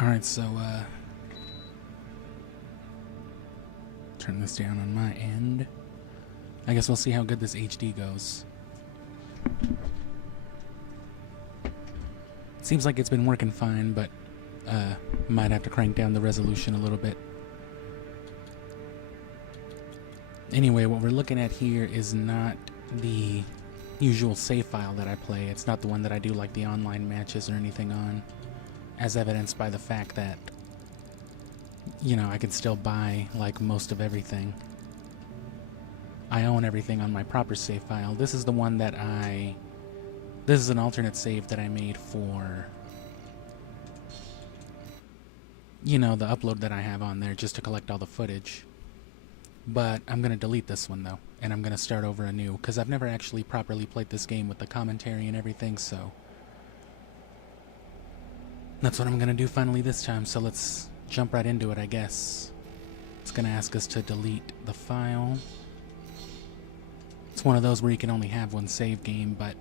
Alright, so, turn this down on my end. I guess we'll see how good this HD goes. Seems like it's been working fine, but, might have to crank down the resolution a little bit. Anyway, what we're looking at here is not the usual save file that I play. It's not the one that I do like the online matches or anything on, as evidenced by the fact that, you know, I can still buy like most of everything. I own everything on my proper save file. This is the one that this is an alternate save that I made for, you know, the upload that I have on there just to collect all the footage. But I'm going to delete this one though, and I'm going to start over anew, because I've never actually properly played this game with the commentary and everything, so that's what I'm going to do finally this time. So let's jump right into it, I guess. It's going to ask us to delete the file. It's one of those where you can only have one save game, but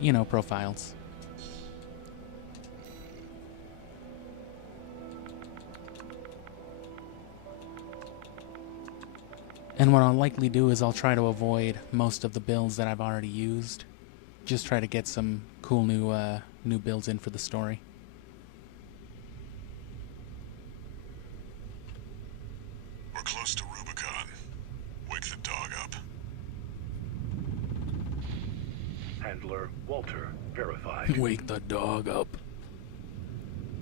you know, profiles. And what I'll likely do is I'll try to avoid most of the builds that I've already used. Just try to get some cool new builds in for the story. Handler Walter verified. Wake the dog up.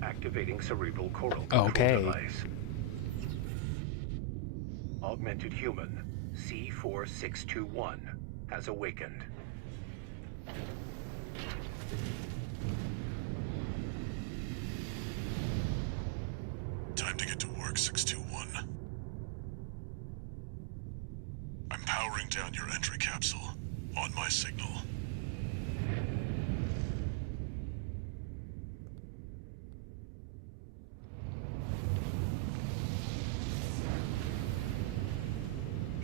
Activating cerebral coral control device. Augmented human C4621 has awakened. Time to get to work, 621. I'm powering down your entry capsule. On my signal.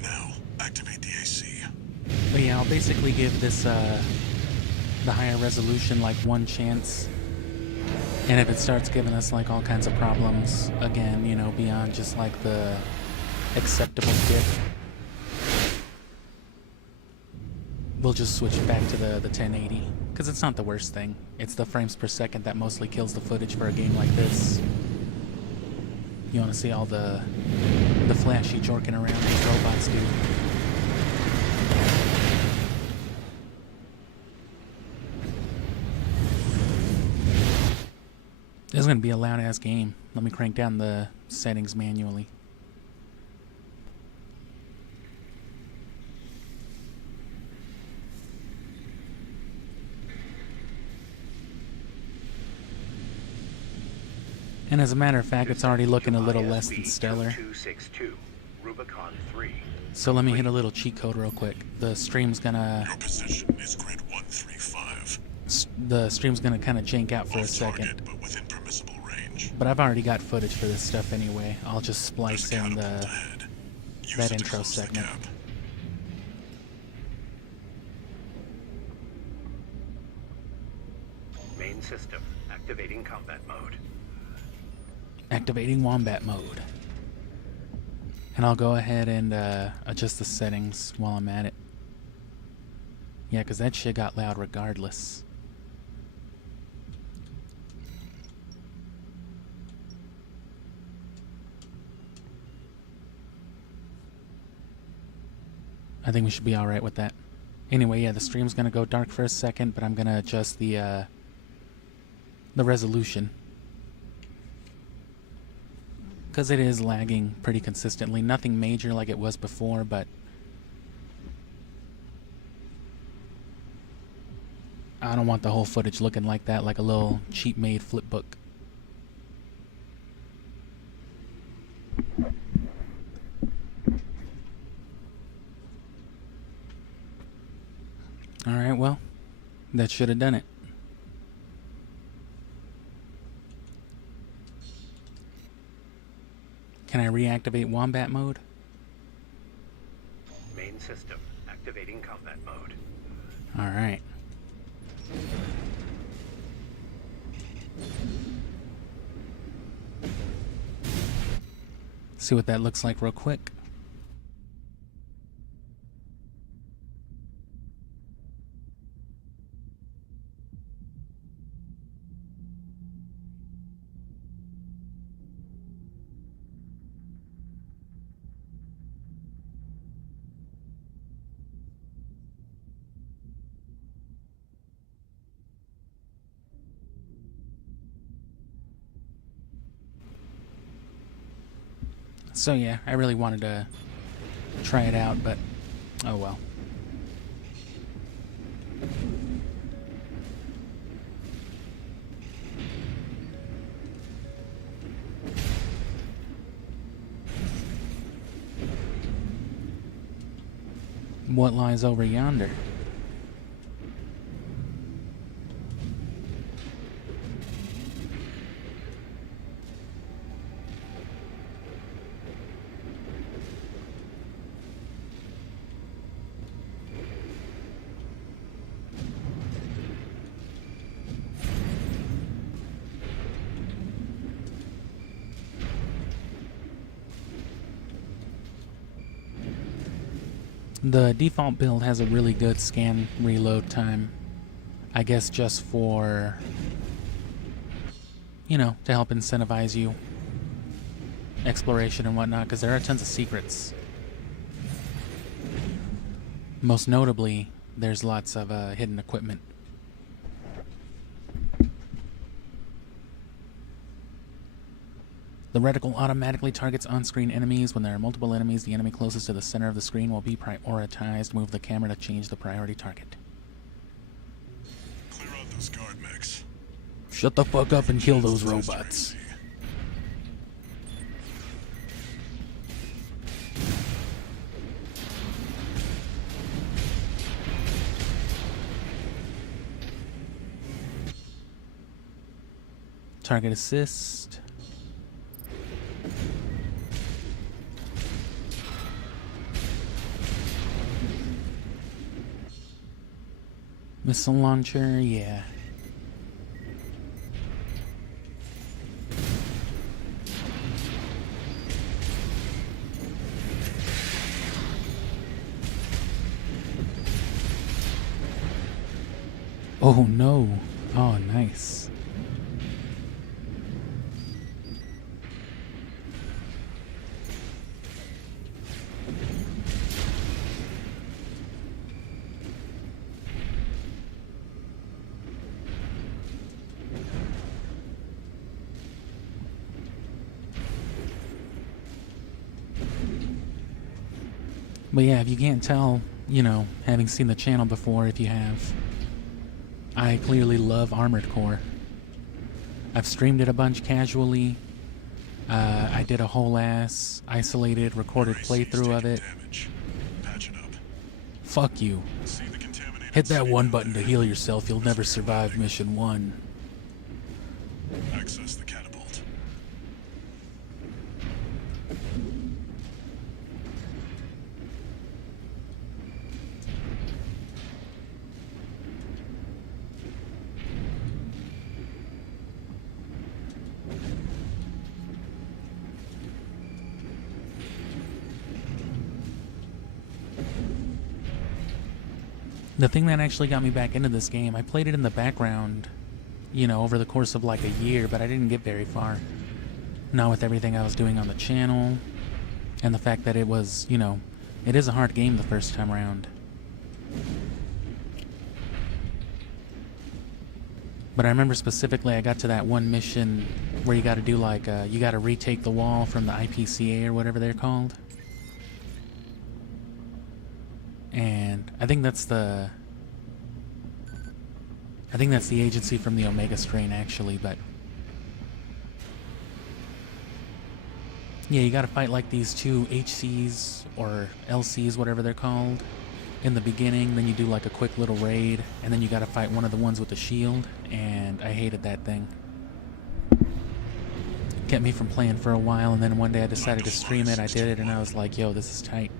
Now, activate the AC. But yeah, I'll basically give this, the higher resolution like one chance. And if it starts giving us like all kinds of problems, again, you know, beyond just like the acceptable dip, we'll just switch it back to the 1080. Because it's not the worst thing. It's the frames per second that mostly kills the footage for a game like this. You want to see all the flashy jorking around these robots do. This is going to be a loud-ass game. Let me crank down the settings manually. And as a matter of fact, it's already looking a little less than stellar. 262, Rubicon 3. So let me hit a little cheat code real quick. The stream's gonna... Your position is grid 135. The stream's gonna kind of jank out for a Off second. target, but within permissible range. But I've already got footage for this stuff anyway. I'll just splice in that intro segment. Main system activating combat mode. Activating wombat mode. And I'll go ahead and adjust the settings while I'm at it. Yeah, because that shit got loud regardless. I think we should be alright with that. Anyway, yeah, the stream's gonna go dark for a second, but I'm gonna adjust the resolution. Because it is lagging pretty consistently. Nothing major like it was before, but I don't want the whole footage looking like that, like a little cheap-made flip book. Alright, well, that should have done it. Can I reactivate wombat mode? Main system activating combat mode. Alright. See what that looks like real quick. So yeah, I really wanted to try it out, but oh well. What lies over yonder? The default build has a really good scan reload time. I guess just for, you know, to help incentivize you. Exploration and whatnot, because there are tons of secrets. Most notably, there's lots of hidden equipment. The reticle automatically targets on-screen enemies. When there are multiple enemies, the enemy closest to the center of the screen will be prioritized. Move the camera to change the priority target. Clear out those guard mechs. Shut the fuck up and kill those robots. Target assist. Missile launcher, yeah. Oh no. Oh, nice. But yeah, if you can't tell, you know, having seen the channel before, if you have, I clearly love Armored Core. I've streamed it a bunch casually. I did a whole ass isolated recorded playthrough of it. Patch it up. Fuck you. See the contaminated Hit that city one button to heal yourself. You'll never survive mission 1. Access the catapult. The thing that actually got me back into this game, I played it in the background, you know, over the course of like a year, but I didn't get very far. Not with everything I was doing on the channel, and the fact that it was, you know, it is a hard game the first time around. But I remember specifically I got to that one mission where you gotta do like, you gotta retake the wall from the IPCA or whatever they're called. And I think that's the agency from the Omega strain, actually, but yeah, you gotta fight like these two HCs or LCs, whatever they're called, in the beginning. Then you do like a quick little raid, and then you gotta fight one of the ones with the shield, and I hated that thing. Kept me from playing for a while, and then one day I decided to stream it. I did it, and I was like, yo, this is tight.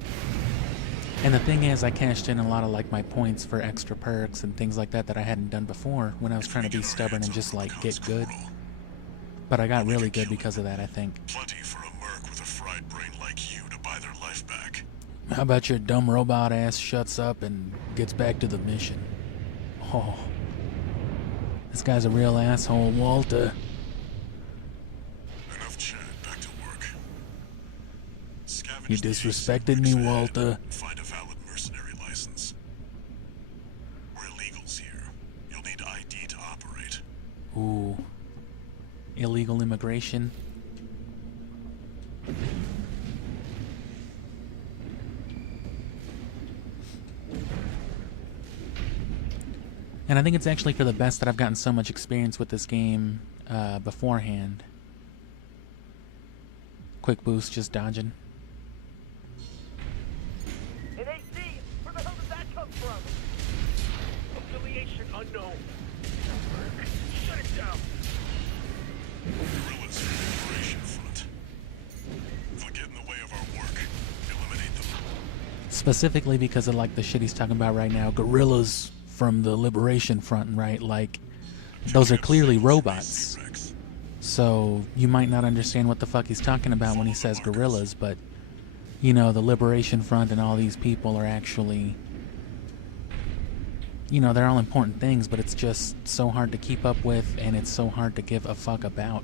And the thing is, I cashed in a lot of like my points for extra perks and things like that that I hadn't done before when I was trying to be stubborn and just like get good. But I got really good because of that, I think. Plenty for a merc with a fried brain like you to buy their life back. How about your dumb robot ass shuts up and gets back to the mission? Oh. This guy's a real asshole, Walter. Enough chat, back to work. Scavenge You the disrespected AC me, bricks Walter. Find a valid mercenary license. We're illegals here. You'll need ID to operate. Ooh. Illegal immigration. And I think it's actually for the best that I've gotten so much experience with this game beforehand. Quick boost, just dodging. An AC? Where the hell did that come from? Affiliation unknown. Shut it down. Guerrillas from the Liberation Front. If they get in the way of our work, eliminate them. Specifically because of like the shit he's talking about right now. Guerrillas from the Liberation Front, right? Like, those are clearly robots. So you might not understand what the fuck he's talking about when he says guerrillas, but you know, the Liberation Front and all these people are actually, you know, they're all important things, but it's just so hard to keep up with, and it's so hard to give a fuck about,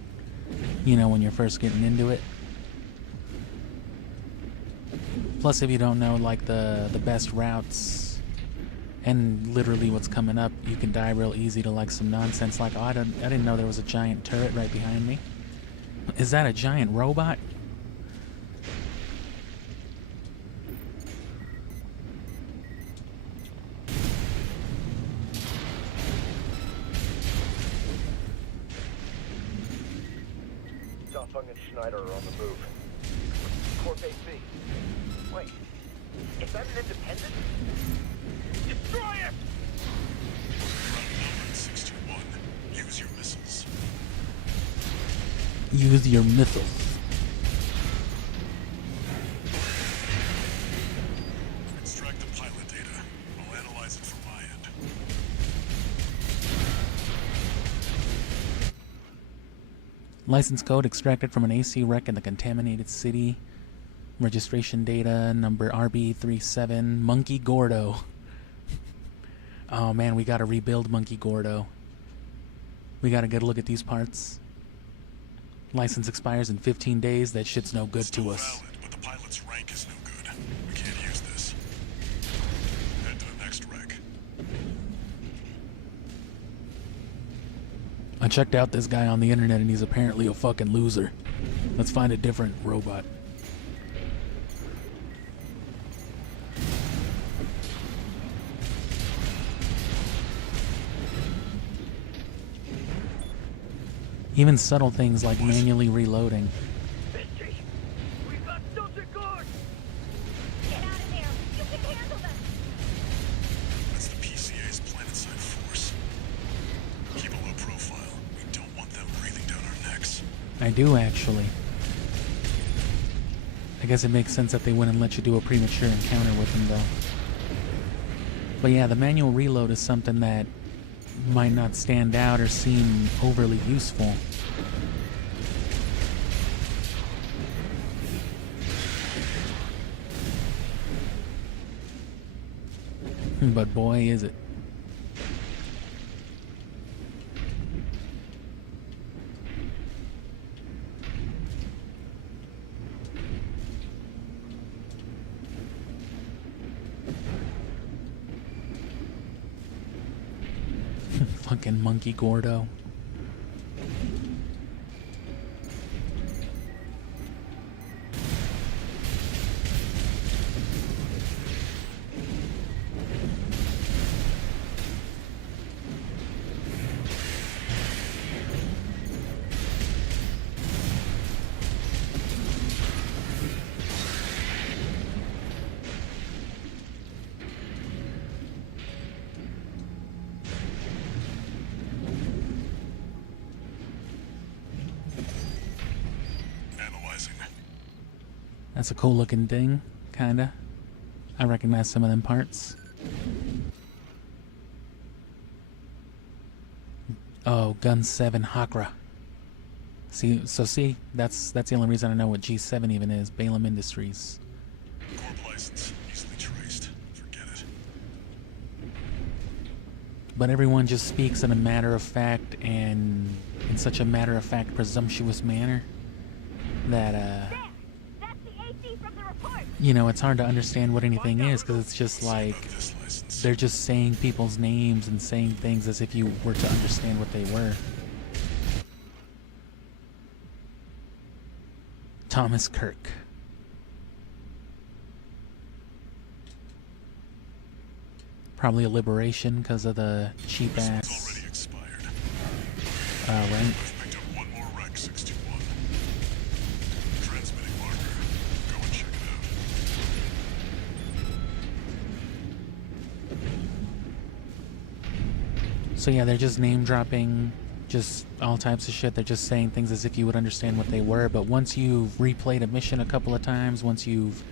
you know, when you're first getting into it. Plus, if you don't know like the best routes And literally what's coming up, you can die real easy to like some nonsense like, oh, I didn't know there was a giant turret right behind me. Is that a giant robot? Duffung and Schneider are on the move. Corp AC. Wait, is that an independent? Destroy it! Element 621. Use your missiles. Use your missiles. Extract the pilot data. I'll analyze it from my end. License code extracted from an AC wreck in the contaminated city. Registration data number RB37 Monkey Gordo. Oh man, we gotta rebuild Monkey Gordo. We gotta get a look at these parts. License expires in 15 days. That shit's no good Still to us. valid, but the pilot's rank is no good. We can't use this. Head to the next wreck. I checked out this guy on the internet and he's apparently a fucking loser. Let's find a different robot. Even subtle things like manually reloading. Misty, we've got something good! Get out of there! You can handle them! That's the PCA's planetside force. Keep a low profile. We don't want them breathing down our necks. I do, actually. I guess it makes sense that they wouldn't let you do a premature encounter with them, though. But yeah, the manual reload is something that might not stand out or seem overly useful. But boy, is it. Fucking Monkey Gordo. Analyzing. That's a cool looking thing, kinda. I recognize some of them parts. Oh, Gun 7 Hakra. See, that's the only reason I know what G7 even is. Balaam Industries. Corp license. Easily traced. Forget it. But everyone just speaks in a matter-of-fact and in such a matter-of-fact, presumptuous manner that, There! That's the AC from the report! you know, it's hard to understand what anything is, because it's just like, About this license. they're just saying people's names and saying things as if you were to understand what they were. Thomas Kirk. Probably a liberation because of the cheap This one's ass already expired. rank. I've picked up one more wreck, 621. Transmitting marker. Go and check it out. So yeah, they're just name dropping, just all types of shit. They're just saying things as if you would understand what they were. But once you've replayed a mission a couple of times, once you've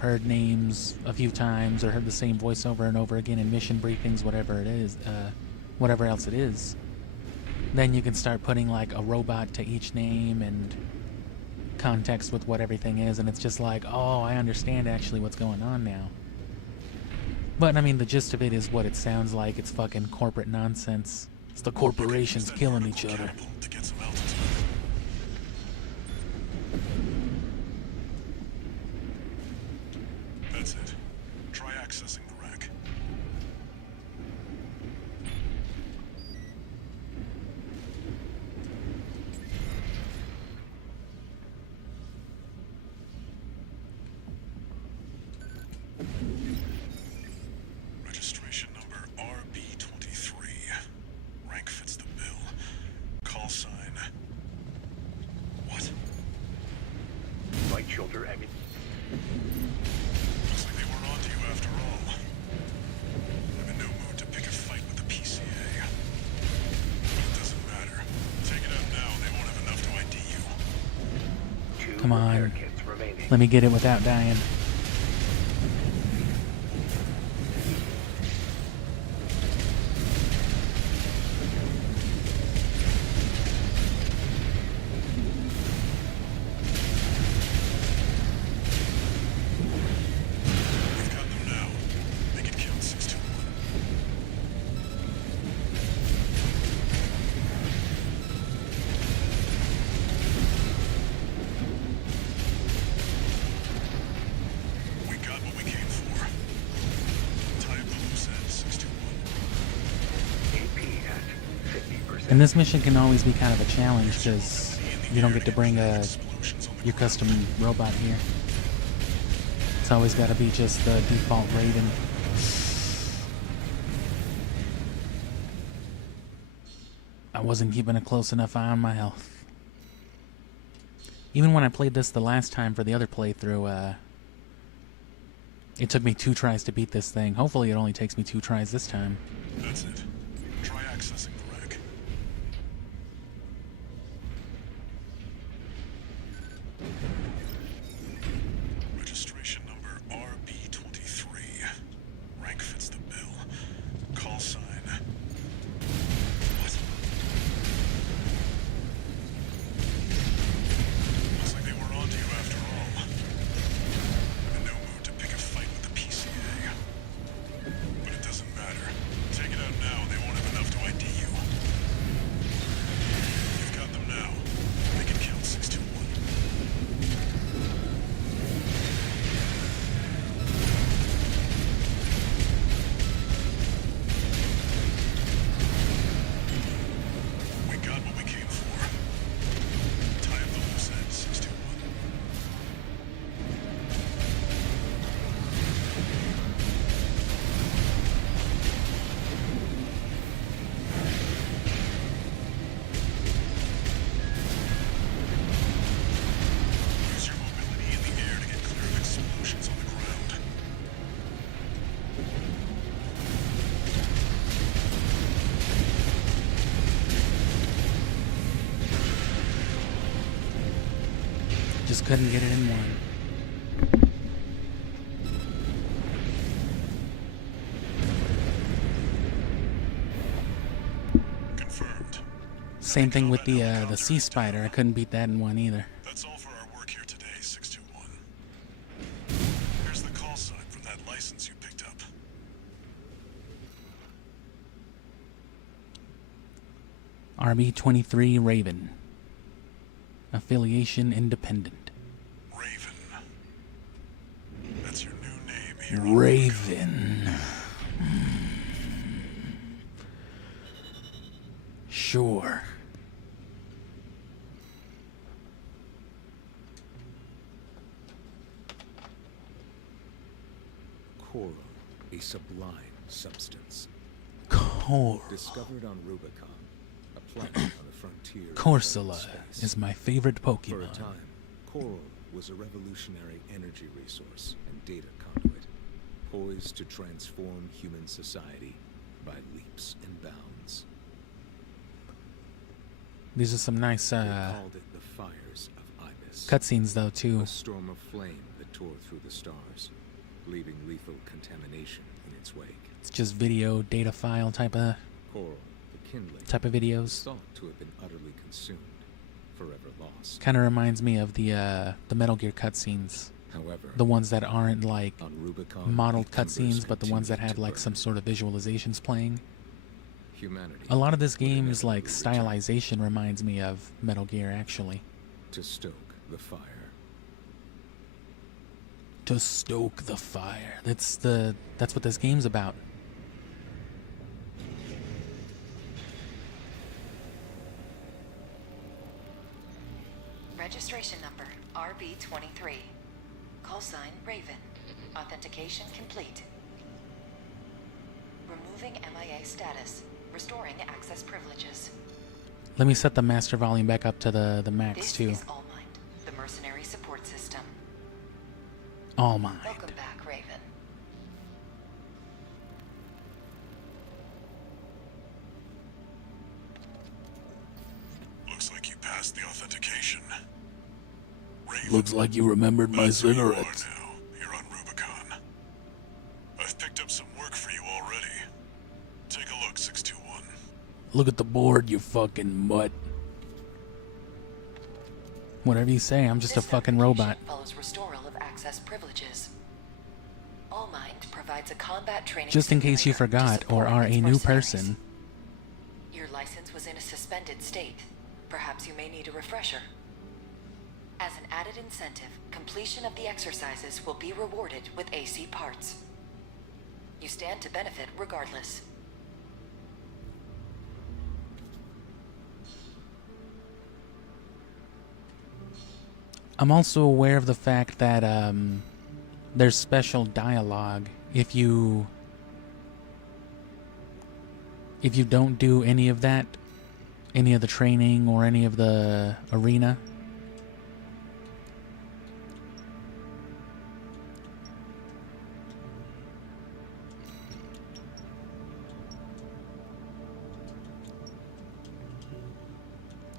heard names a few times, or heard the same voice over and over again in mission briefings, whatever it is, whatever else it is, then you can start putting like a robot to each name and context with what everything is, and it's just like, oh, I understand actually what's going on now. But I mean, the gist of it is what it sounds like. It's fucking corporate nonsense. It's the corporations killing each other. Catapult to get some altitude. That's it. Try accessing the rack. Come repair on. kits remaining. Let me get it without dying. We've got them now. Make it count, 621. We got what we came for. Tie up the loose ends, 621. AP at 50%. And this mission can always be kind of a challenge because you don't get to bring your custom robot here. It's always got to be just the default Raven. I wasn't keeping a close enough eye on my health. Even when I played this the last time for the other playthrough, it took me 2 tries to beat this thing. Hopefully it only takes me 2 tries this time. That's it. Try accessing the rack. Registration number RB23. Rank fits the bill. Call sign. What? Looks like they were onto you after all. I'm in no mood to pick a fight with the PCA. But it doesn't matter. Take it out now and they won't have enough to ID you. You've got them now. Make it count, 621. We got what we came for. Tie up the loose ends, 621. Use your mobility in the air to get clear of explosions on the ground. Just couldn't get it in one. Confirmed. Same thing with the Sea Spider. I couldn't beat that in one either. That's all for our work here today, 621. Here's the call sign from that license you picked up. RB23 Raven. Affiliation independent. Raven. That's your new name here. Raven. Sure. Coral, a sublime substance. Cor. Discovered on Rubicon, a planet on the frontier of Corsula space. is my favorite For a Pokemon. time, coral was a revolutionary energy resource and data conduit, poised to transform human society by leaps and bounds. These are some nice They called it the fires of Ibis. cutscenes though too. A storm of flame that tore through the stars, leaving lethal contamination in its wake. It's just video data file type of Coral, the kindling, videos. thought to have been utterly consumed, forever lost. Kind of reminds me of the Metal Gear cutscenes. However, The ones that aren't like on Rubicon, modeled the embers cutscenes, but the ones that continued have to like burn. some sort of visualizations playing. Humanity A lot of this would game's like inevitably return stylization reminds me of Metal Gear actually. to stoke the fire. To stoke the fire. That's what this game's about. Registration number RB23. Call sign Raven. Authentication complete. Removing MIA status. Restoring access privileges. Let me set the master volume back up to the max This too. is All Mind, the mercenary support system. All mine. Welcome back, Raven. Looks like you passed the authentication. Raven, Looks like you remembered my that's who you are cigarettes. now. You're on Rubicon. I've picked up some work for you already. Take a look, 621. Look at the board, you fucking mutt. Whatever you say, I'm just a This fucking notification robot. follows restoral of access privileges. All Mind provides a combat training Just in case you simulator to forgot or support are its a new mercenaries. person. Your license was in a suspended state. Perhaps you may need a refresher. As an added incentive, completion of the exercises will be rewarded with AC parts. You stand to benefit regardless. I'm also aware of the fact that there's special dialogue if you don't do any of that, any of the training or any of the arena.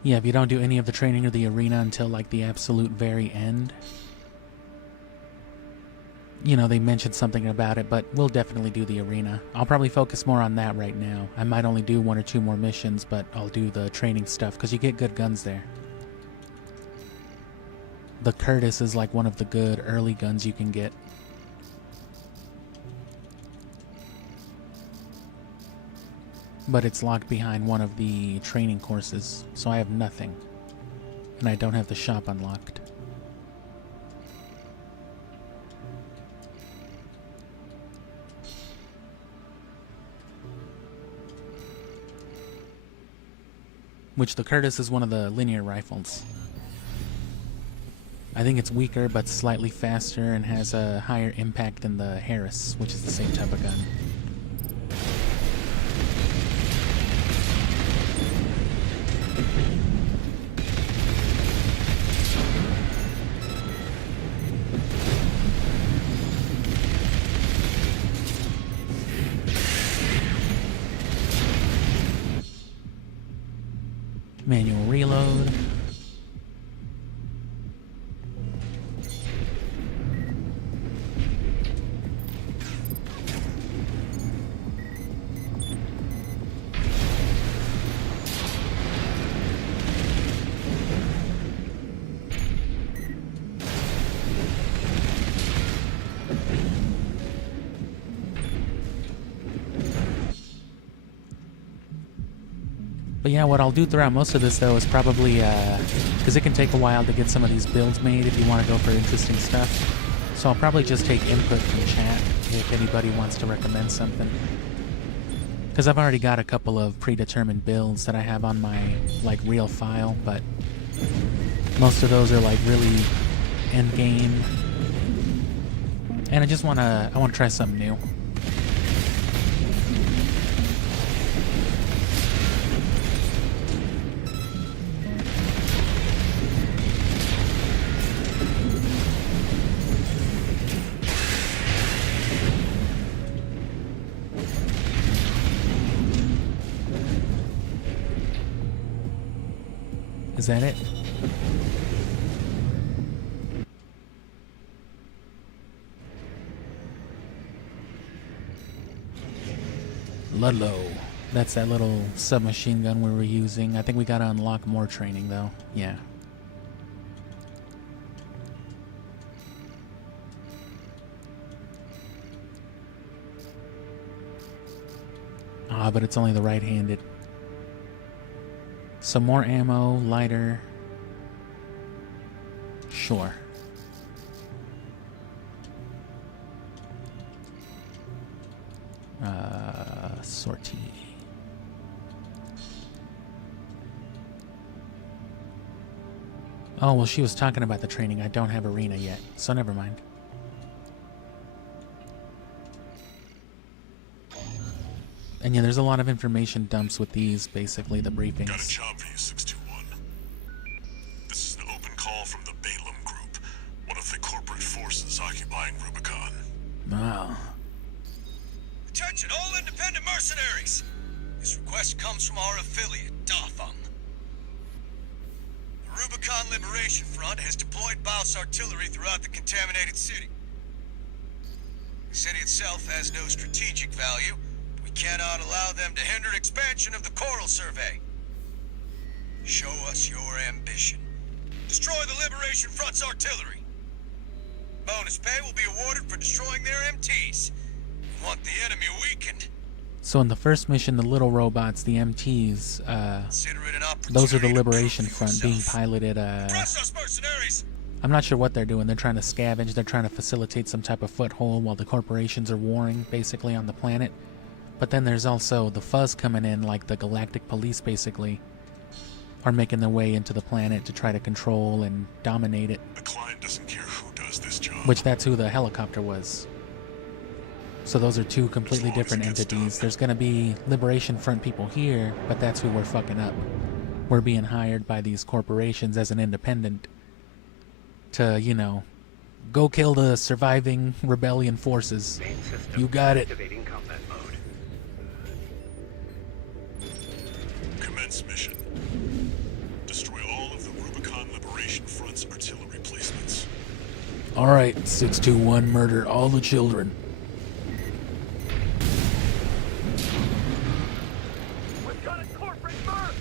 Yeah, if you don't do any of the training or the arena until like the absolute very end. You know, they mentioned something about it, but we'll definitely do the arena. I'll probably focus more on that right now. I might only do 1 or 2 more missions, but I'll do the training stuff, because you get good guns there. The Curtis is like one of the good early guns you can get. But it's locked behind one of the training courses, so I have nothing. And I don't have the shop unlocked. Which the Curtis is one of the linear rifles. I think it's weaker but slightly faster and has a higher impact than the Harris, which is the same type of gun. Manual reload. But yeah, what I'll do throughout most of this, though, is probably, because it can take a while to get some of these builds made if you want to go for interesting stuff. So I'll probably just take input from chat if anybody wants to recommend something. Because I've already got a couple of predetermined builds that I have on my, like, real file, but most of those are, like, really endgame. And I want to try something new. Is that it? Ludlow. That's that little submachine gun we were using. I think we gotta unlock more training though. Yeah. Ah, but it's only the right-handed. Some more ammo, lighter. Sure. Sortie. Oh, well, she was talking about the training. I don't have arena yet, so never mind. And yeah, there's a lot of information dumps with these, basically, the briefings. Got a job for you, 621. This is an open call from the Balaam Group, one of the corporate forces occupying Rubicon. Wow. Attention all independent mercenaries! This request comes from our affiliate, Dafeng. The Rubicon Liberation Front has deployed Baus artillery throughout the contaminated city. The city itself has no strategic value. We cannot allow them to hinder expansion of the Coral Survey. Show us your ambition. Destroy the Liberation Front's artillery. Bonus pay will be awarded for destroying their MTs. We want the enemy weakened. So in the first mission, the little robots, the MTs, Consider it an opportunity those are the to Liberation prove Front being yourself. piloted. Press those mercenaries! I'm not sure what they're doing. They're trying to scavenge. They're trying to facilitate some type of foothold while the corporations are warring, basically, on the planet. But then there's also the fuzz coming in, like the Galactic Police, basically, are making their way into the planet to try to control and dominate it. The client doesn't care who does this job. Which that's who the helicopter was. So those are two completely different entities. There's going to be Liberation Front people here, but that's who we're fucking up. We're being hired by these corporations as an independent to, you know, go kill the surviving rebellion forces. Main system You got it. activating combat mode. Commence mission. Destroy all of the Rubicon Liberation Front's artillery placements. Alright, 621, murder all the children. We've got a corporate merc!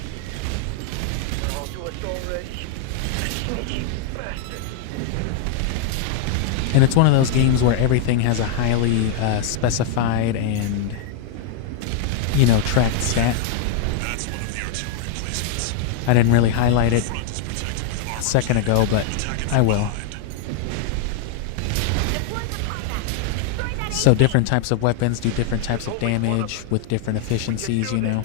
They're all to us already. Sneaky bastard. And it's one of those games where everything has a highly specified and, you know, tracked stat. That's one of the artillery placements. I didn't really highlight it Front is protected with armor a second ago, but Attack it I from will. behind. Deploy for combat. Destroy that So AT. different types of weapons do different types of damage with different efficiencies, you know.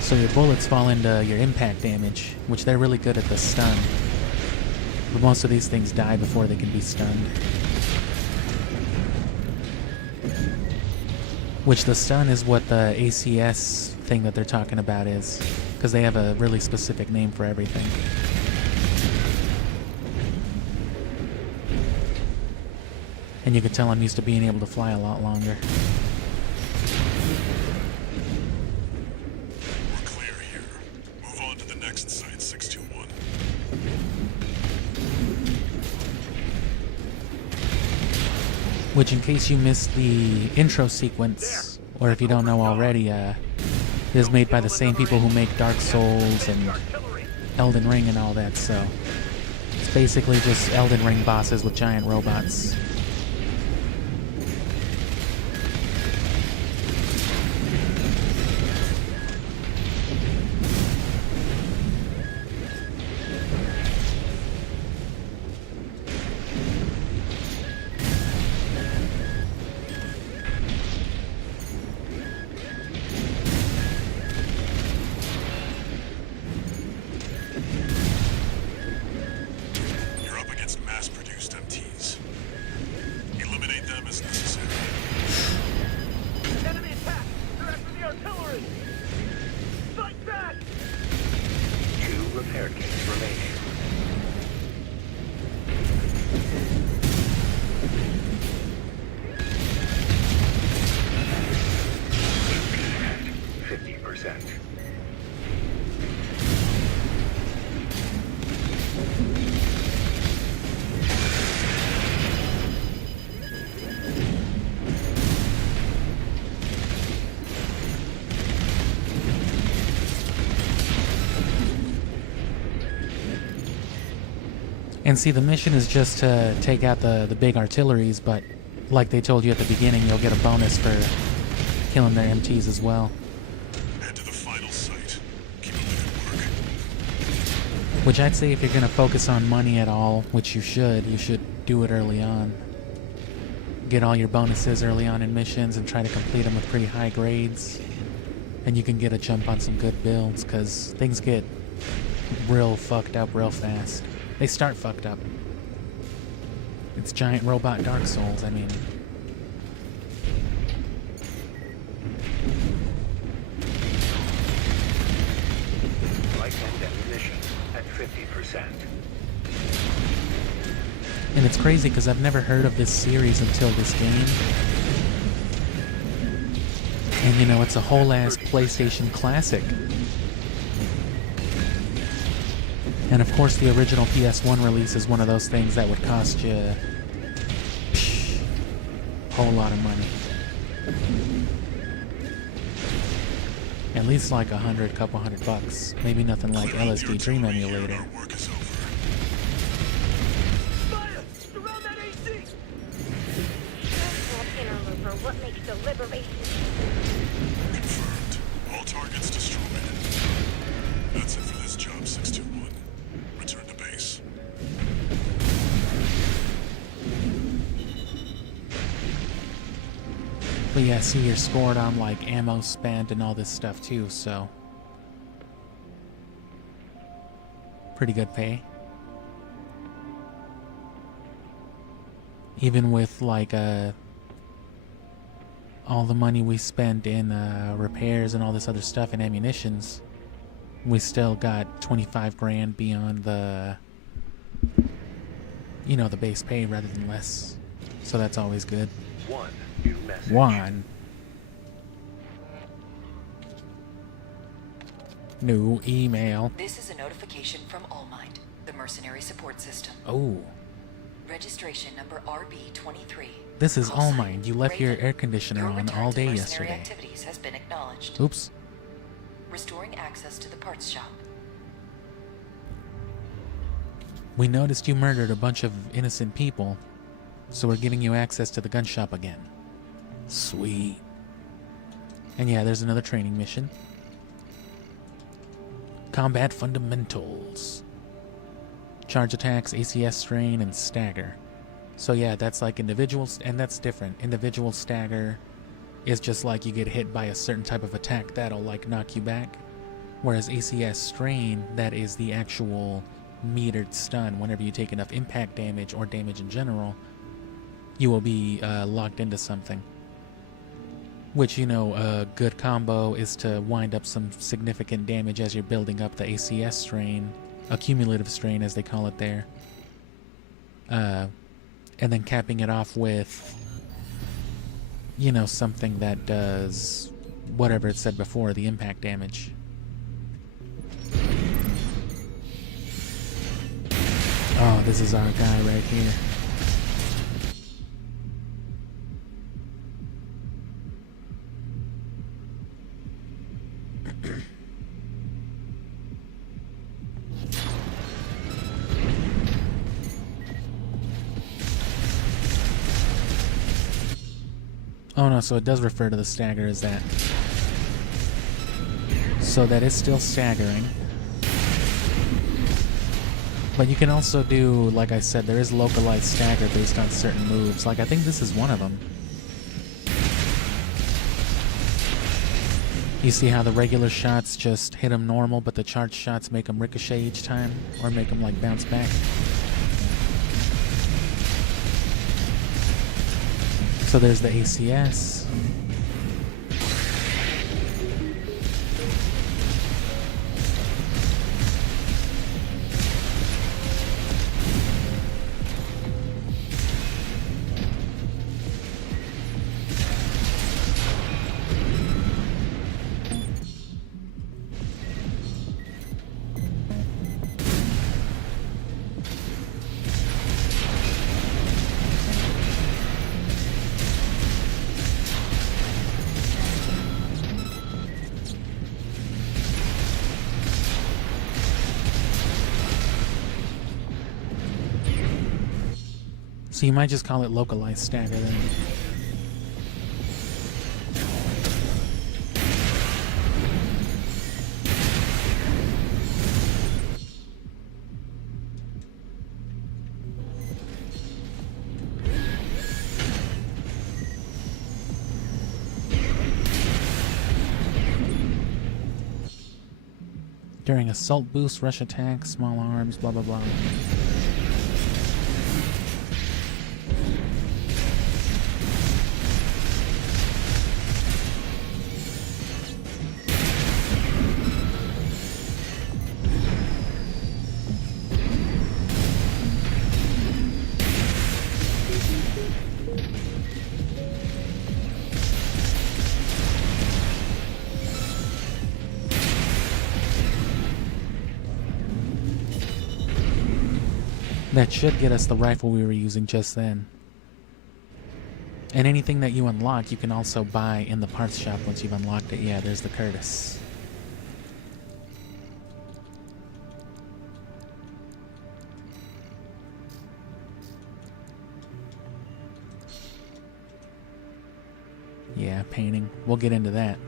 So your bullets fall into your impact damage, which they're really good at the stun. But most of these things die before they can be stunned. Which the stun is what the ACS thing that they're talking about is. Because they have a really specific name for everything. And you can tell I'm used to being able to fly a lot longer. We're clear here. Move on to the next site, 621. Which, in case you missed the intro sequence, or if you don't know already, is made by the same people who make Dark Souls and Elden Ring and all that, so it's basically just Elden Ring bosses with giant robots. You're up against mass-produced MTs. Eliminate them as necessary. Enemy attack! They're after the artillery! Fight back! 2 repair kits remaining. At 50%. And see, the mission is just to take out the big artilleries, but like they told you at the beginning, you'll get a bonus for killing their MTs as well. Head to the final site. Keep them at work. Which I'd say if you're going to focus on money at all, which you should do it early on. Get all your bonuses early on in missions and try to complete them with pretty high grades. And you can get a jump on some good builds, because things get real fucked up real fast. They start fucked up. It's giant robot Dark Souls, I mean. Light and ammunition at 50%. And it's crazy because I've never heard of this series until this game. And you know, it's a whole ass PlayStation classic. And of course, the original PS1 release is one of those things that would cost you a whole lot of money. At least like couple hundred bucks. Maybe nothing like LSD Dream Emulator. Our work is over. Fire! Surround that AC! That interloper, what makes the liberation? Confirmed. All targets destroyed. That's it for this job, 621. Return to base. But yeah, see, you're scored on like ammo spent and all this stuff too, so pretty good pay. Even with like all the money we spent in repairs and all this other stuff and ammunitions, we still got 25 grand beyond the, you know, the base pay rather than less. So that's always good. One new message. One new email. This is a notification from Allmind, the mercenary support system. Oh, Registration number RB23. this is Call all sign, mine. You left your Raven. air conditioner Your on return all to day mercenary yesterday. activities has been acknowledged. Oops. Restoring access to the parts shop. We noticed you murdered a bunch of innocent people, so we're giving you access to the gun shop again. Sweet. And yeah, there's another training mission. Combat fundamentals. Charge attacks, ACS strain, and stagger. So yeah, that's like individuals, and that's different. Individual stagger is just like you get hit by a certain type of attack that'll like knock you back. Whereas ACS strain, that is the actual metered stun. Whenever you take enough impact damage or damage in general, you will be locked into something. Which, you know, a good combo is to wind up some significant damage as you're building up the ACS strain, accumulative strain as they call it there. And then capping it off with, you know, something that does whatever it said before, the impact damage. Oh, this is our guy right here. Oh no, so it does refer to the stagger as that. So that is still staggering. But you can also do, like I said, there is localized stagger based on certain moves. Like, I think this is one of them. You see how the regular shots just hit them normal, but the charged shots make them ricochet each time? Or make them, like, bounce back? So there's the ACS. So you might just call it localized stagger then. During assault boost, rush attack, small arms, blah blah blah. That should get us the rifle we were using just then. And anything that you unlock, you can also buy in the parts shop once you've unlocked it. Yeah, there's the Curtis. Yeah, painting. We'll get into that.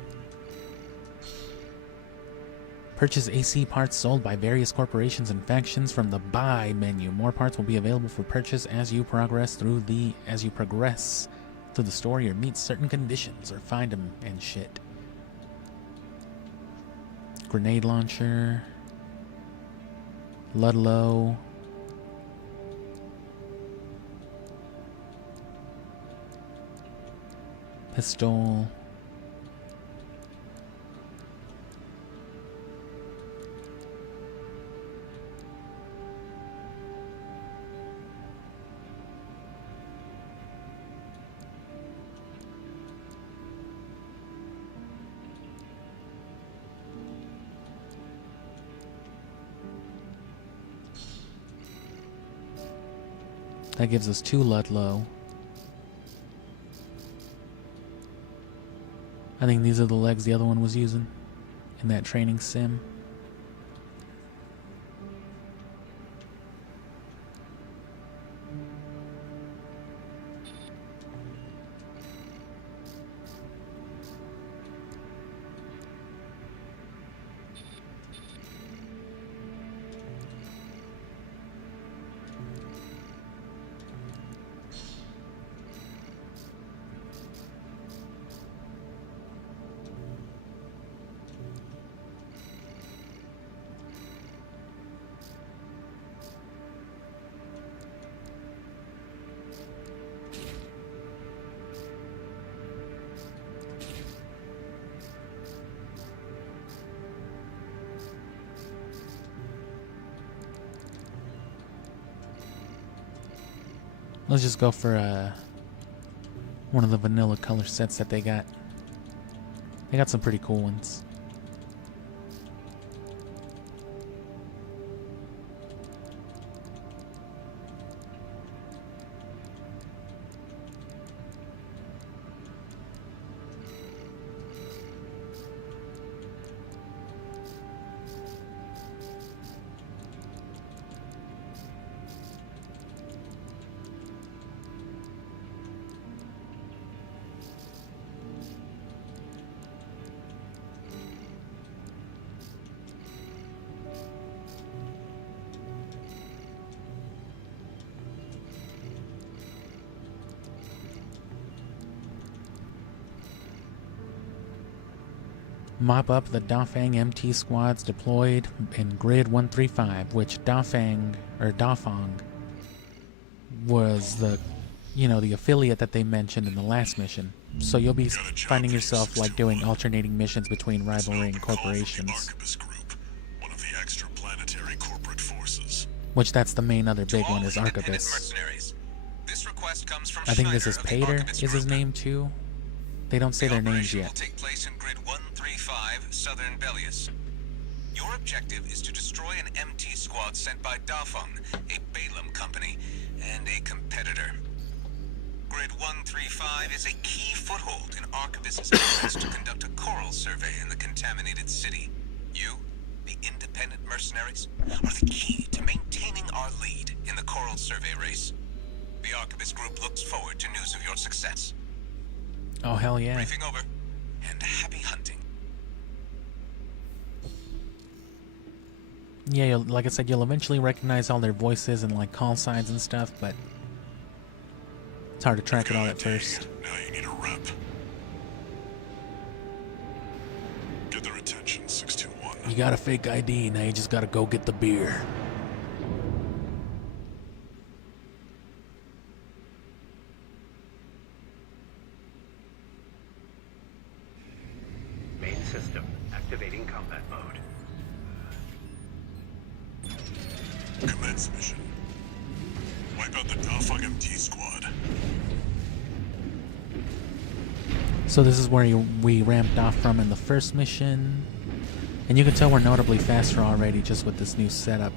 Purchase AC parts sold by various corporations and factions from the Buy menu. More parts will be available for purchase as you progress through the story or meet certain conditions or find them and shit. Grenade launcher. Ludlow. Pistol. That gives us 2 Ludlow. I think these are the legs the other one was using in that training sim. Let's just go for one of the vanilla color sets that they got. They got some pretty cool ones. Mop up the Dafang MT squads deployed in Grid 135, which Dafang was the affiliate that they mentioned in the last mission. So you'll be finding yourself like doing alternating missions between rivalry and corporations. Arquebus Group, one of the extraplanetary corporate forces. Which that's the main other big one is Arquebus. I think this is Pater is his name too. They don't say their names yet. Will take place in Grid 135, Southern Bellius. Your objective is to destroy an MT squad sent by Dafang, a Balaam company, and a competitor. Grid 135 is a key foothold in Arquebus's efforts to conduct a coral survey in the contaminated city. You, the independent mercenaries, are the key to maintaining our lead in the coral survey race. The Arquebus Group looks forward to news of your success. Oh, hell yeah. Briefing over, and happy hunting. Yeah, like I said, you'll eventually recognize all their voices and like call signs and stuff, but it's hard to track it all at first. Now you need a rep. Get their attention, 621. You got a fake ID, now you just gotta go get the beer. Main system activating combat mode. Commence mission. Wipe out the Dafang MT squad. So this is where we ramped off from in the first mission. And you can tell we're notably faster already just with this new setup.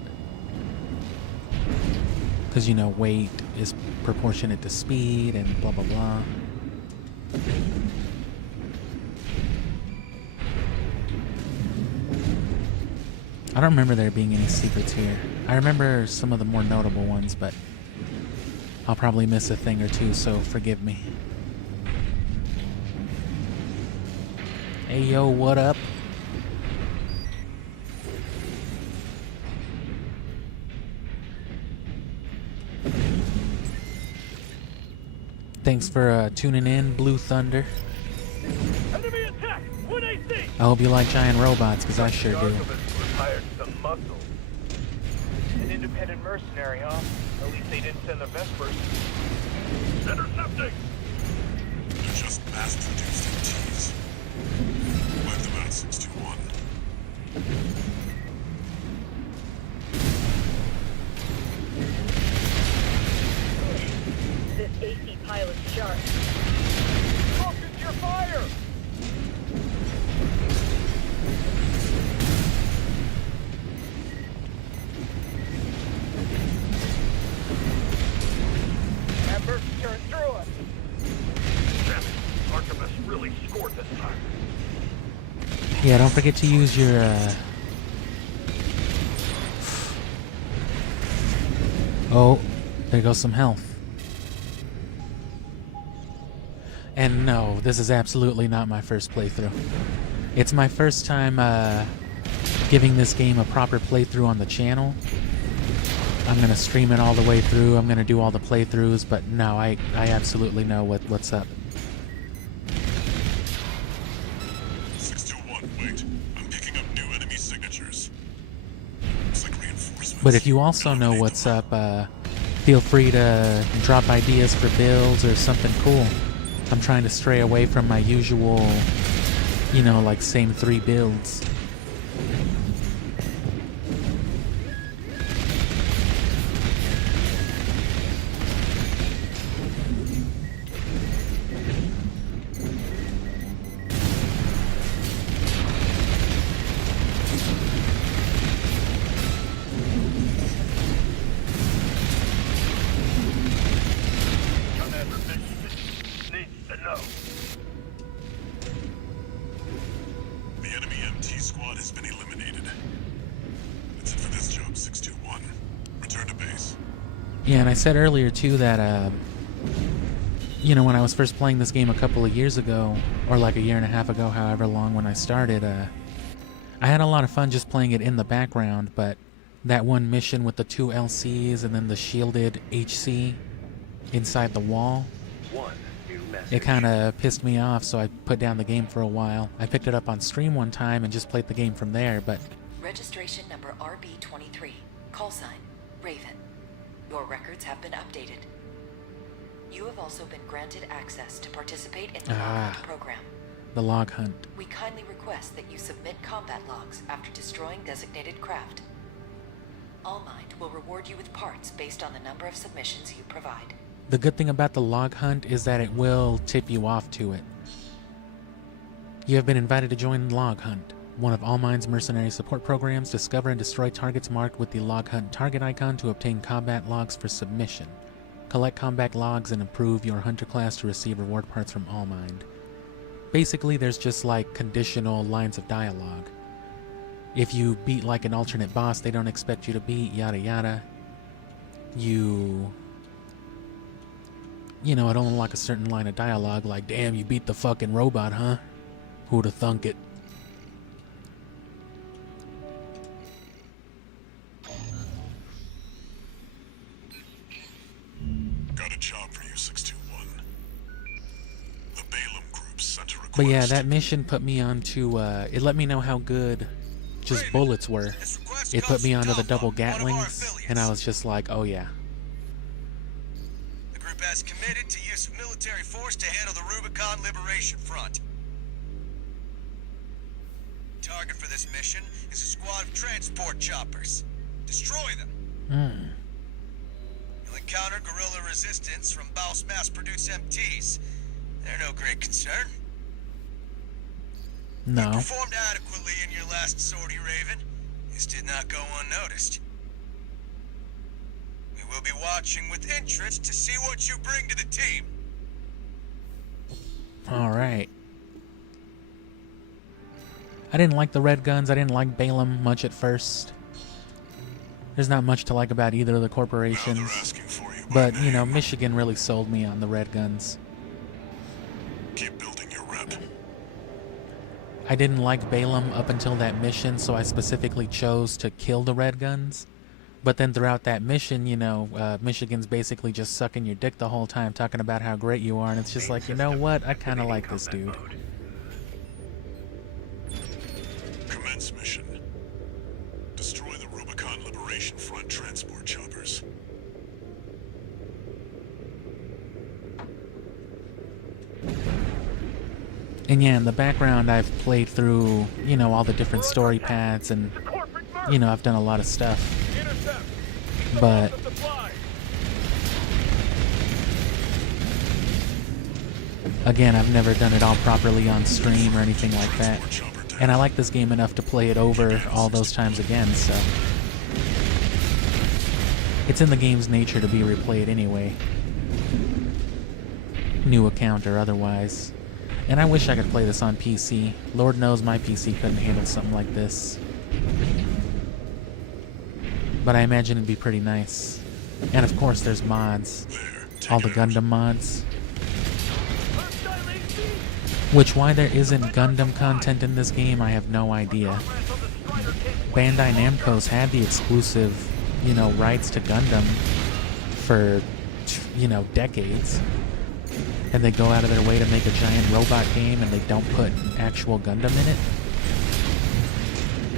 Because, you know, weight is proportionate to speed and blah, blah, blah. I don't remember there being any secrets here. I remember some of the more notable ones, but I'll probably miss a thing or two, so forgive me. Hey, yo, what up? Thanks for tuning in, Blue Thunder. Enemy attack! 1 AC! I hope you like giant robots, because I sure do. Hired some muscle. An independent mercenary, huh? At least they didn't send the Vespers. Intercepting! They're just mass-produced MTs. Wipe them out, 621. This AC pilot's sharp. Focus your fire! Amber, turn through us. Damn it. Artemis really scored this time. Yeah, don't forget to use your, Oh, there goes some health. And no, this is absolutely not my first playthrough. It's my first time, giving this game a proper playthrough on the channel. I'm gonna stream it all the way through, I'm gonna do all the playthroughs, but no, I absolutely know what's up. 621, wait. I'm picking up new enemy signatures. Looks like reinforcements. But if you also know what's up, feel free to drop ideas for builds or something cool. I'm trying to stray away from my usual, you know, like same 3 builds. Commander needs to know. The enemy MT squad has been eliminated. That's it for this job, 621. Return to base. Yeah, and I said earlier too that, you know, when I was first playing this game a couple of years ago, or like a year and a half ago, however long when I started, I had a lot of fun just playing it in the background, but that one mission with the 2 LCs and then the shielded HC inside the wall, One new message. it kind of pissed me off, so I put down the game for a while. I picked it up on stream one time and just played the game from there, but Registration number RB23. Call sign, Raven. Your records have been updated. You have also been granted access to participate in the log hunt program. the log hunt. We kindly request that you submit combat logs after destroying designated craft. Allmind will reward you with parts based on the number of submissions you provide. The good thing about the log hunt is that it will tip you off to it. You have been invited to join Log Hunt, one of Allmind's mercenary support programs. Discover and destroy targets marked with the Log Hunt target icon to obtain combat logs for submission. Collect combat logs and improve your hunter class to receive reward parts from Allmind. Basically, there's just like conditional lines of dialogue. If you beat like an alternate boss they don't expect you to beat, yada yada. You know, it'll unlock a certain line of dialogue like, damn, you beat the fucking robot, huh? Who'da thunk it? Got a job for you, 621. The Balaam group sent a request. But yeah, that mission put me onto, it let me know how good just bullets were. It put me onto the double Gatlings, and I was just like, oh yeah. The group has committed to use of military force to handle the Rubicon Liberation Front. Target for this mission is a squad of transport choppers. Destroy them. You'll encounter guerrilla resistance from Baus mass-produced MTs. They're no great concern. You No. performed adequately in your last sortie, Raven. This did not go unnoticed. We we'll be watching with interest to see what you bring to the team. Alright. I didn't like the red guns. I didn't like Balaam much at first. There's not much to like about either of the corporations. asking for you by But, you know, name. Michigan really sold me on the red guns. Keep building your rep. I didn't like Balaam up until that mission, so I specifically chose to kill the red guns. But then throughout that mission, you know, Michigan's basically just sucking your dick the whole time, talking about how great you are, and it's just like, you know what? I kind of like this dude. Commence mission. Destroy the Rubicon Liberation Front transport choppers. And yeah, in the background, I've played through, you know, all the different story paths, and, you know, I've done a lot of stuff. But again, I've never done it all properly on stream or anything like that. And I like this game enough to play it over all those times again, so it's in the game's nature to be replayed anyway. New account or otherwise. And I wish I could play this on PC. Lord knows my PC couldn't handle something like this. But I imagine it'd be pretty nice. And of course there's mods. All the Gundam mods. Which, why there isn't Gundam content in this game, I have no idea. Bandai Namco's had the exclusive, you know, rights to Gundam for, you know, decades. And they go out of their way to make a giant robot game and they don't put actual Gundam in it?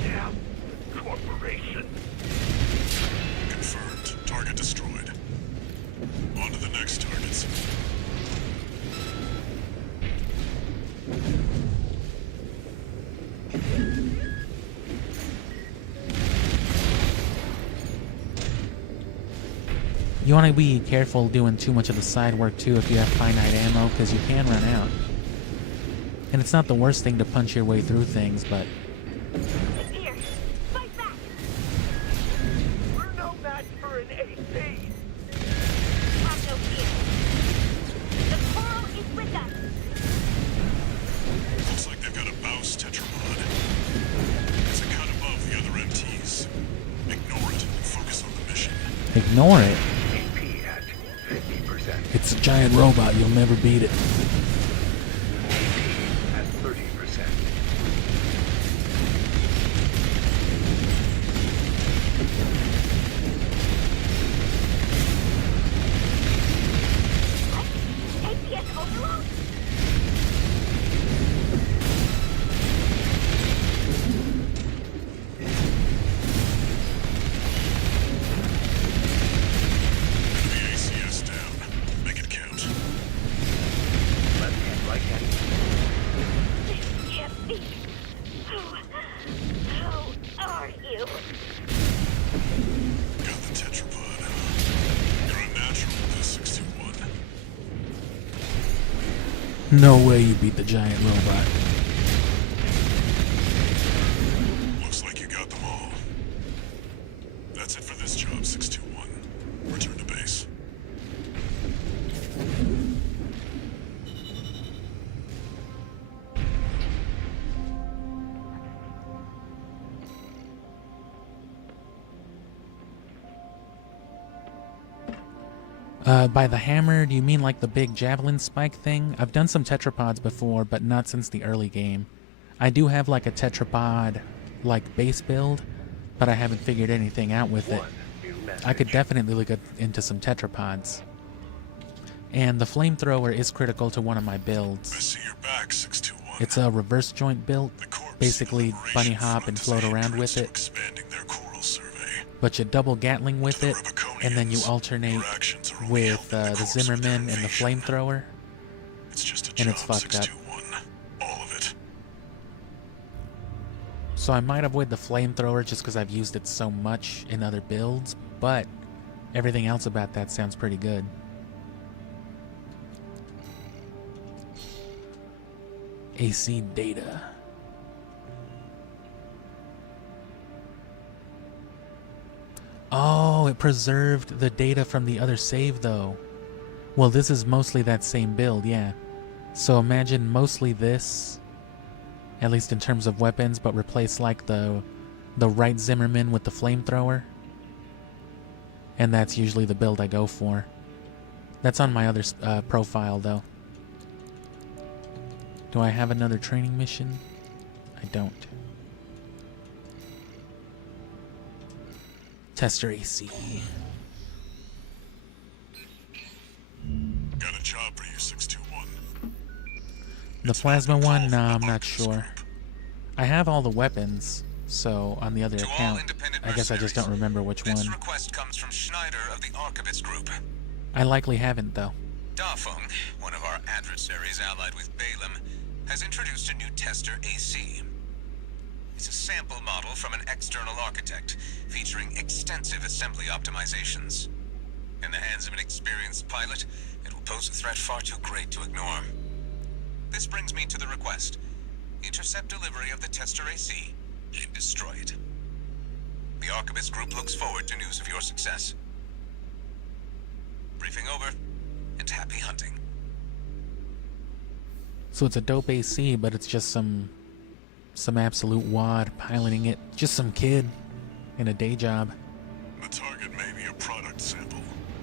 Damn corporation. Confirmed. Target destroyed. On to the next targets. You want to be careful doing too much of the side work too if you have finite ammo, because you can run out. And it's not the worst thing to punch your way through things, but Here, fight back! We're no match for an AC. Have no fear. The coral is with us. Looks like they've got a Baus tetrapod. It's a cut above the other MTs. Ignore it and focus on the mission. ignore it. AP at 50%. It's a giant robot, you'll never beat it. AP at 30%. APS overload? Get the ACS down. Make it count. Left hand, right hand. This can't be. Who are you? Got the tetrapod. You're a natural with this 621. No way you beat the giant robot. Looks like you got them all. That's it for this job, 621. Return to base. By the hammer, do you mean like the big javelin spike thing? I've done some tetrapods before, but not since the early game. I do have like a tetrapod, like base build, but I haven't figured anything out with it. New message. I could definitely look into some tetrapods. And the flamethrower is critical to one of my I builds. see you're back, 621. It's a reverse joint build, The Corps basically Liberation bunny hop Front and is float the around entrance with to it, expanding their coral survey. but you double Gatling with The it, and then you Rubiconians, alternate your actions are only with helping the Corps with Zimmerman their and the invasion. flamethrower. It's just a and job, it's fucked up. 621. All of it. So I might avoid the flamethrower just because I've used it so much in other builds, but everything else about that sounds pretty good. AC data. Oh, Oh, it preserved the data from the other save, though. Well, this is mostly that same build, yeah. So imagine mostly this, at least in terms of weapons, but replace like the right Zimmerman with the flamethrower. And that's usually the build I go for. That's on my other profile, though. Do I have another training mission? I don't. Tester AC. Got a job for you, 621. The plasma one? Nah, I'm not sure. I have all the weapons, so on the other account, I guess I just don't remember which one. This request comes from Schneider of the Archivist Group. I likely haven't, though. Dafeng, one of our adversaries allied with Balaam, has introduced a new tester AC. It's a sample model from an external architect, featuring extensive assembly optimizations. In the hands of an experienced pilot, it will pose a threat far too great to ignore. This brings me to the request. Intercept delivery of the tester AC and destroy it. The Archivist Group looks forward to news of your success. Briefing over, and happy hunting. So it's a dope AC, but it's just some absolute wad piloting it. Just some kid in a day job. The target may be a product sample,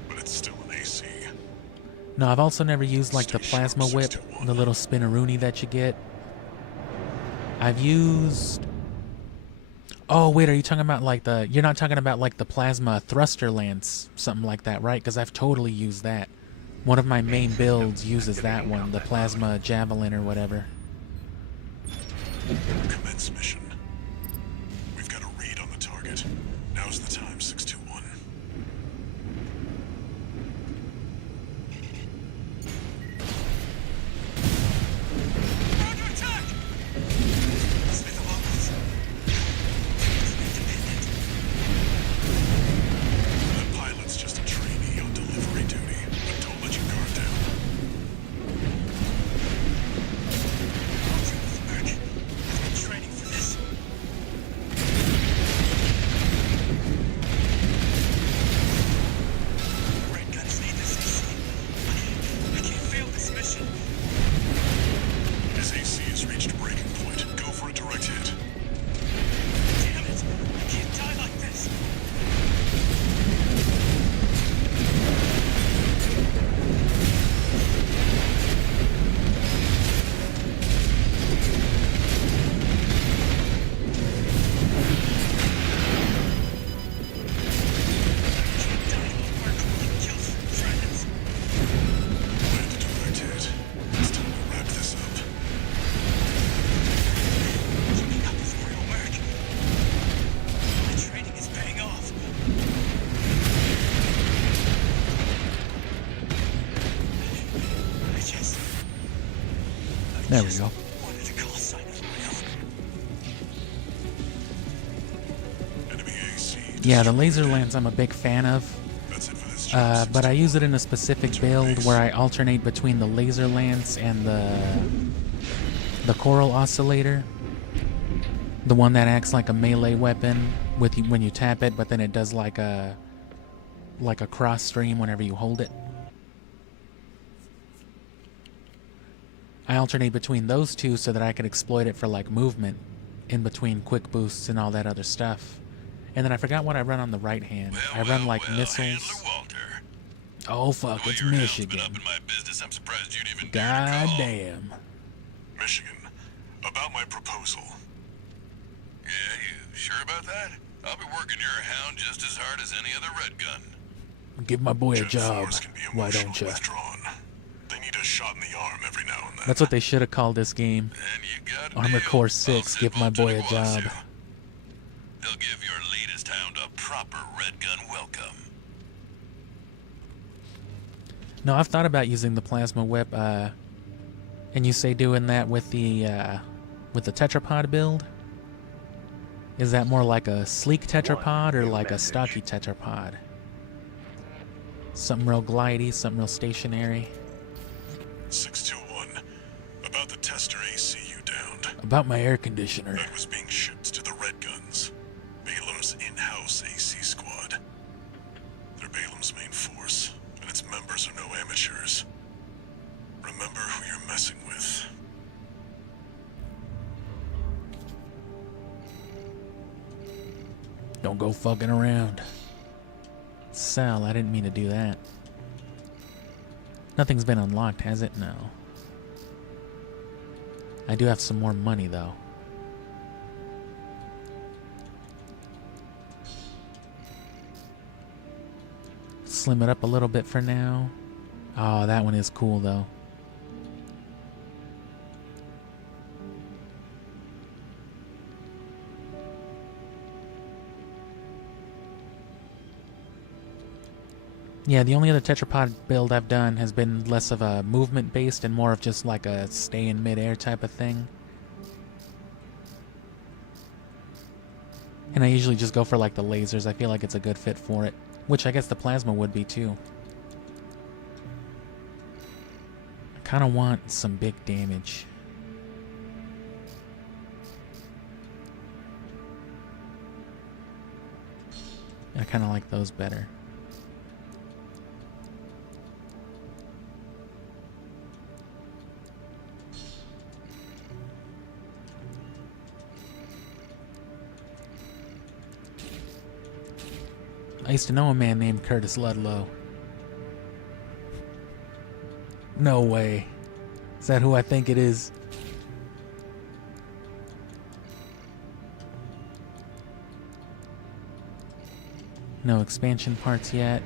but it's still an AC. No, I've also never used like the plasma whip, the little spinneroonie that you get. I've used... Oh, wait, are you talking about like the... You're not talking about like the plasma thruster lance, something like that, right? Because I've totally used that. One of my main builds uses that one, the plasma javelin or whatever. Commence mission. We've got a read on the target. Now's the time, 621. Under attack! Smith Locals. Independent. That pilot's just a trainee on delivery duty, but don't let your guard down. I've been training for this. Red guns need this AC. I can't fail this mission. His AC has reached breaking point. Go for a direct hit. Damn it! I can't die like this. Land a direct hit. It's time to wrap this up. Keeping up is real work. My training is paying off. There we go. Wanted a call sign of my own. Enemy AC. Yeah, the laser lance I'm a big fan of. That's it for this job. But I use it in a specific build where I alternate between the laser lance and the coral oscillator. The one that acts like a melee weapon with you when you tap it, but then it does like a cross stream whenever you hold it. I alternate between those two so that I can exploit it for like movement in between quick boosts and all that other stuff. And then I forgot what I run on the right hand. I run like missiles. Handler Walter. Oh fuck, it's Your hand's been Michigan. up in my business. I'm surprised you'd even dare to God call. damn. Michigan, about my proposal. Yeah, you sure about that? I'll be working your hound just as hard as any other red gun. Give my boy a Jet job. Force can be Why emotionally don't you? withdrawn. They need a shot in the arm every now and then. That's what they should have called this game. And you got a Armored deal. Core I'll 6, send give my boy a Lieutenant job. Guasu. They'll give your latest hound a proper red gun welcome. No, I've thought about using the plasma whip, and you say doing that with the tetrapod build? Is that more like a sleek tetrapod or like a stocky tetrapod? Something real glidey, something real stationary. 621, about the tester AC you downed. About my air conditioner. That was being shipped to the Red Guns, Balaam's in-house AC squad. Don't go fucking around. Sell, I didn't mean to do that. Nothing's been unlocked, has it? No. I do have some more money, though. Slim it up a little bit for now. Oh, that one is cool, though. Yeah, the only other tetrapod build I've done has been less of a movement based and more of just like a stay in midair type of thing. And I usually just go for like the lasers. I feel like it's a good fit for it. Which I guess the plasma would be too. I kind of want some big damage. I kind of like those better. I used to know a man named Curtis Ludlow. No way. Is that who I think it is? No expansion parts yet.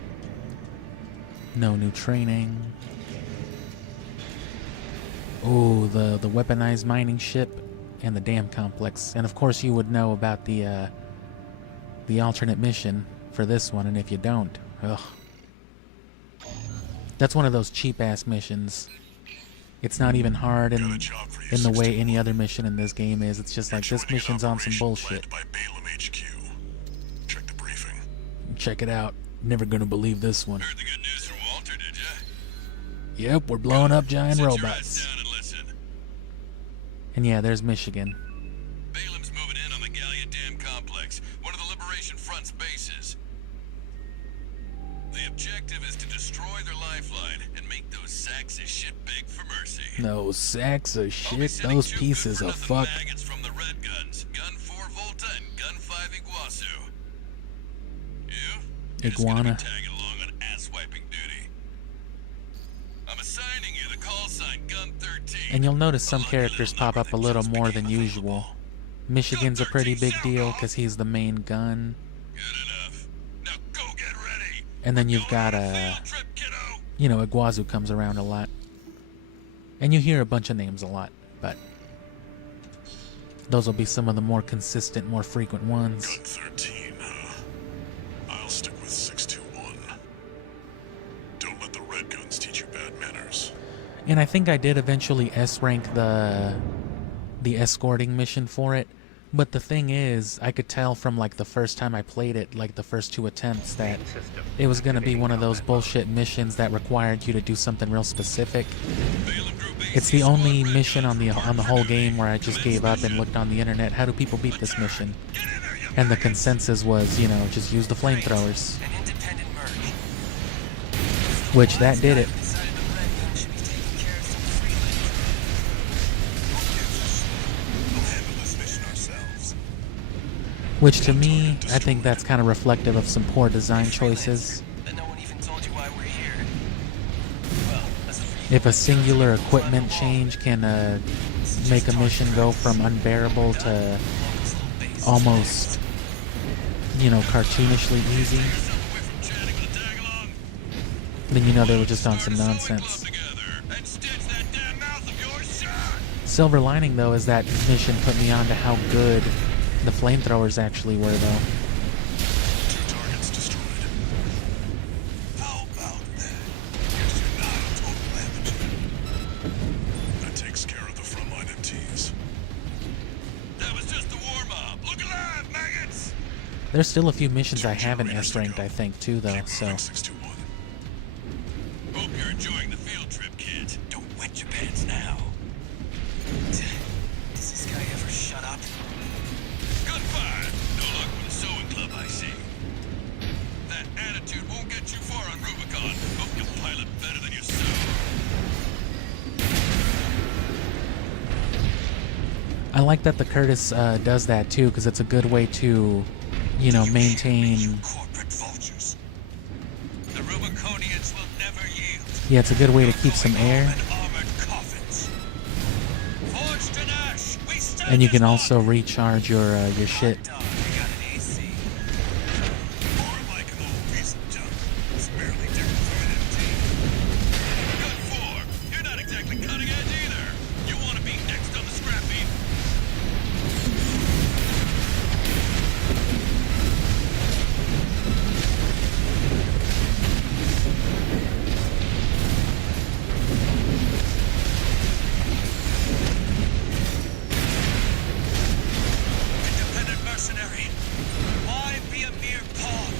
No new training. Oh, the weaponized mining ship and the dam complex. And of course you would know about the alternate mission for this one, and if you don't, ugh. That's one of those cheap-ass missions. It's not even hard in the way any other mission in this game is. It's just like, this mission's on some bullshit. Check the briefing. Check it out. Never gonna believe this one. Heard the good news from Walter, did ya? Yep, we're blowing up giant Sit your robots. ass down and listen. And yeah, there's Michigan. Balem's moving in on the Gallia Dam complex, one of the Liberation Front's bases. The objective is to destroy their lifeline and make those sacks of shit beg for mercy. No sacks of I'll be shit, sending those 2 pieces good of for fuck. nothing maggots from the red guns, gun 4 Volta and gun 5 Iguazu. You? You're just gonna be Iguana. tagging along on ass-wiping duty. I'm assigning you the call sign Gun 13. And you'll notice some characters pop up a little more than usual. Michigan's a pretty big deal because he's the main gun. Good enough. Now go get ready. And then you've got Field trip, kiddo. you know, Iguazu comes around a lot. And you hear a bunch of names a lot, but those will be some of the more consistent, more frequent ones. Gun 13, huh? I'll stick with 621. Don't let the red guns teach you bad manners. And I think I did eventually S-rank the escorting mission for it. But the thing is, I could tell from like the first time I played it, like the first 2 attempts, that it was going to be one of those bullshit missions that required you to do something real specific. It's the only mission on the whole game where I just gave up and looked on the internet, how do people beat this mission? And the consensus was, you know, just use the flamethrowers. An independent merc. Which that did it. Decided the red gun should be taking care of some free labor. We'll handle this mission ourselves. Which to me, I think that's kind of reflective of some poor design choices. But no one even told you why we're here. Well, as a If a singular equipment change can make a mission go from unbearable to almost, you know, cartoonishly easy, then you know they were just on some nonsense. Silver lining, though, is that mission put me on to how good the flamethrowers actually were, though. 2 targets destroyed. How about that? Guess you're not a total amateur. That takes care of the frontline MTs. That was just the warm-up. Look alive, maggots! There's still a few missions I haven't S-ranked, I think, too, though, Keep so... moving, 621. Hope you're enjoying the field trip, kids. Don't wet your pants now. Does this guy ever shut up? Gun 5. No luck with the sewing club, I see. That attitude won't get you far on Rubicon. Hope you pilot better than you sew. I like that the Curtis does that, too, because it's a good way to, you know, maintain. Corporate vultures. The Rubiconians will never yield. Yeah, it's a good way to keep some air. Armored coffins. Forged in ash, we stand And you as can one. also recharge your shit. Dog, we got an AC. More like an old piece of junk. It's barely different from an MT. Good form. You're not exactly cutting edge either. You want to be next on the scrap heap? Independent mercenary. Why be a mere pawn?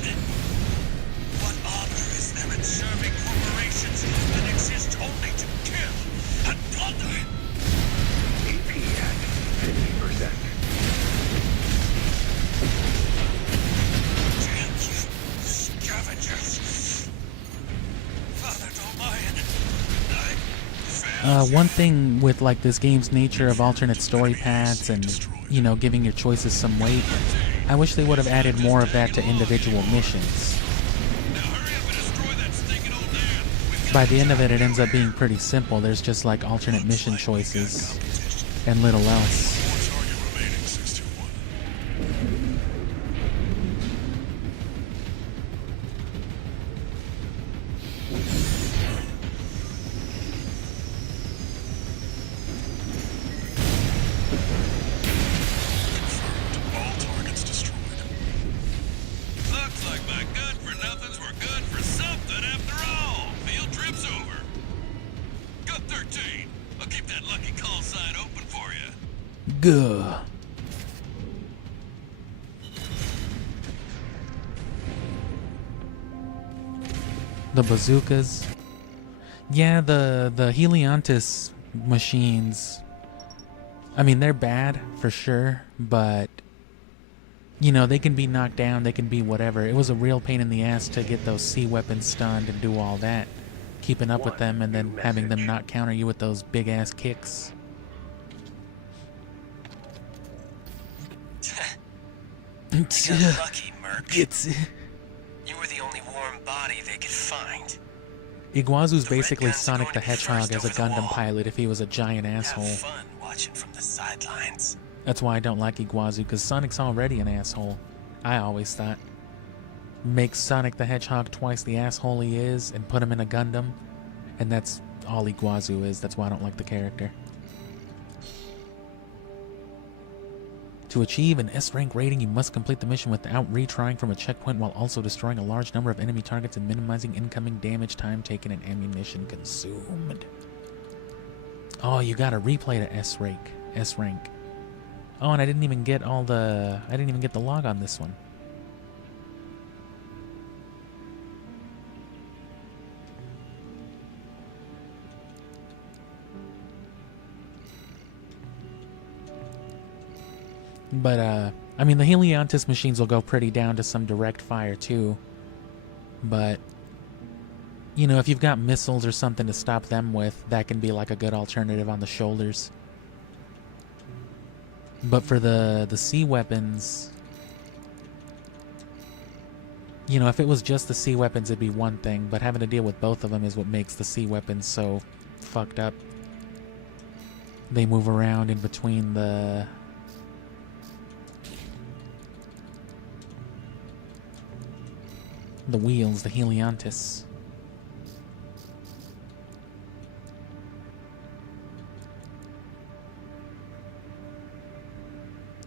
What honor is there in serving corporations that exist only to kill and plunder? EP at 50%. Damn you, scavengers. Father Domayan, One thing with like this game's nature of alternate story paths and, you know, giving your choices some weight, I wish they would have added more of that to individual missions. Now hurry up and destroy that stinking old dam. We've got By the end of it, it ends up being pretty simple. There's just like alternate mission choices and little else. More target remaining, 621. Confirmed. All targets destroyed. Looks like my good-for-nothings were good for something after all. Field trip's over. Got 13. I'll keep that lucky call sign open for you. Gah. The bazookas. Yeah, the Heliantis machines. I mean, they're bad for sure, but you know, they can be knocked down, they can be whatever. It was a real pain in the ass to get those sea weapons stunned and do all that. Keeping up with them and then having them not counter you with those big ass kicks. You got lucky, Merc. It's You were the only warm body they could find. Iguazu's The basically Red Guns are Sonic going the to be Hedgehog first as a over the Gundam wall. pilot if he was a giant Have asshole. fun watching from the sidelines. That's why I don't like Iguazu, because Sonic's already an asshole. I always thought. Make Sonic the Hedgehog twice the asshole he is and put him in a Gundam, and that's all Iguazu is. That's why I don't like the character. To achieve an S-rank rating, you must complete the mission without retrying from a checkpoint while also destroying a large number of enemy targets and minimizing incoming damage, time taken, and ammunition consumed. Oh, you gotta replay to S-rank. S-rank. Oh, and I didn't even get the log on this one. But, I mean, the Heliantis machines will go pretty down to some direct fire, too. But, you know, if you've got missiles or something to stop them with, that can be like a good alternative on the shoulders. But for the sea weapons, you know, if it was just the sea weapons, it'd be one thing. But having to deal with both of them is what makes the sea weapons so fucked up. They move around in between the wheels, the Heliantis.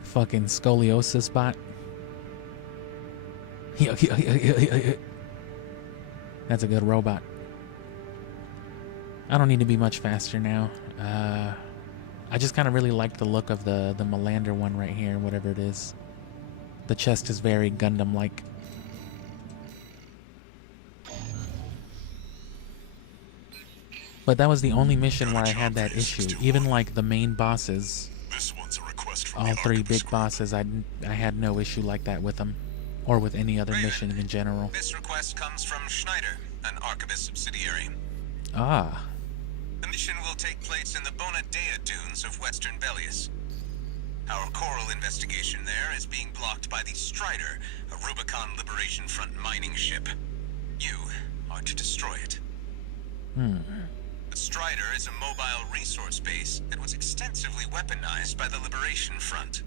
Fucking scoliosis bot. That's a good robot. I don't need to be much faster now. I just kind of really like the look of the Melander one right here, whatever it is. The chest is very Gundam-like. But that was the only mission where I had that issue. Even like the main bosses, This one's a request from all the three Archivist big bosses, I had no issue like that with them. Or with any other mission in general. This request comes from Schneider, an Archivist subsidiary. Ah. The mission will take place in the Bonadea dunes of Western Belius. Our coral investigation there is being blocked by the Strider, a Rubicon Liberation Front mining ship. You are to destroy it. The Strider is a mobile resource base that was extensively weaponized by the Liberation Front.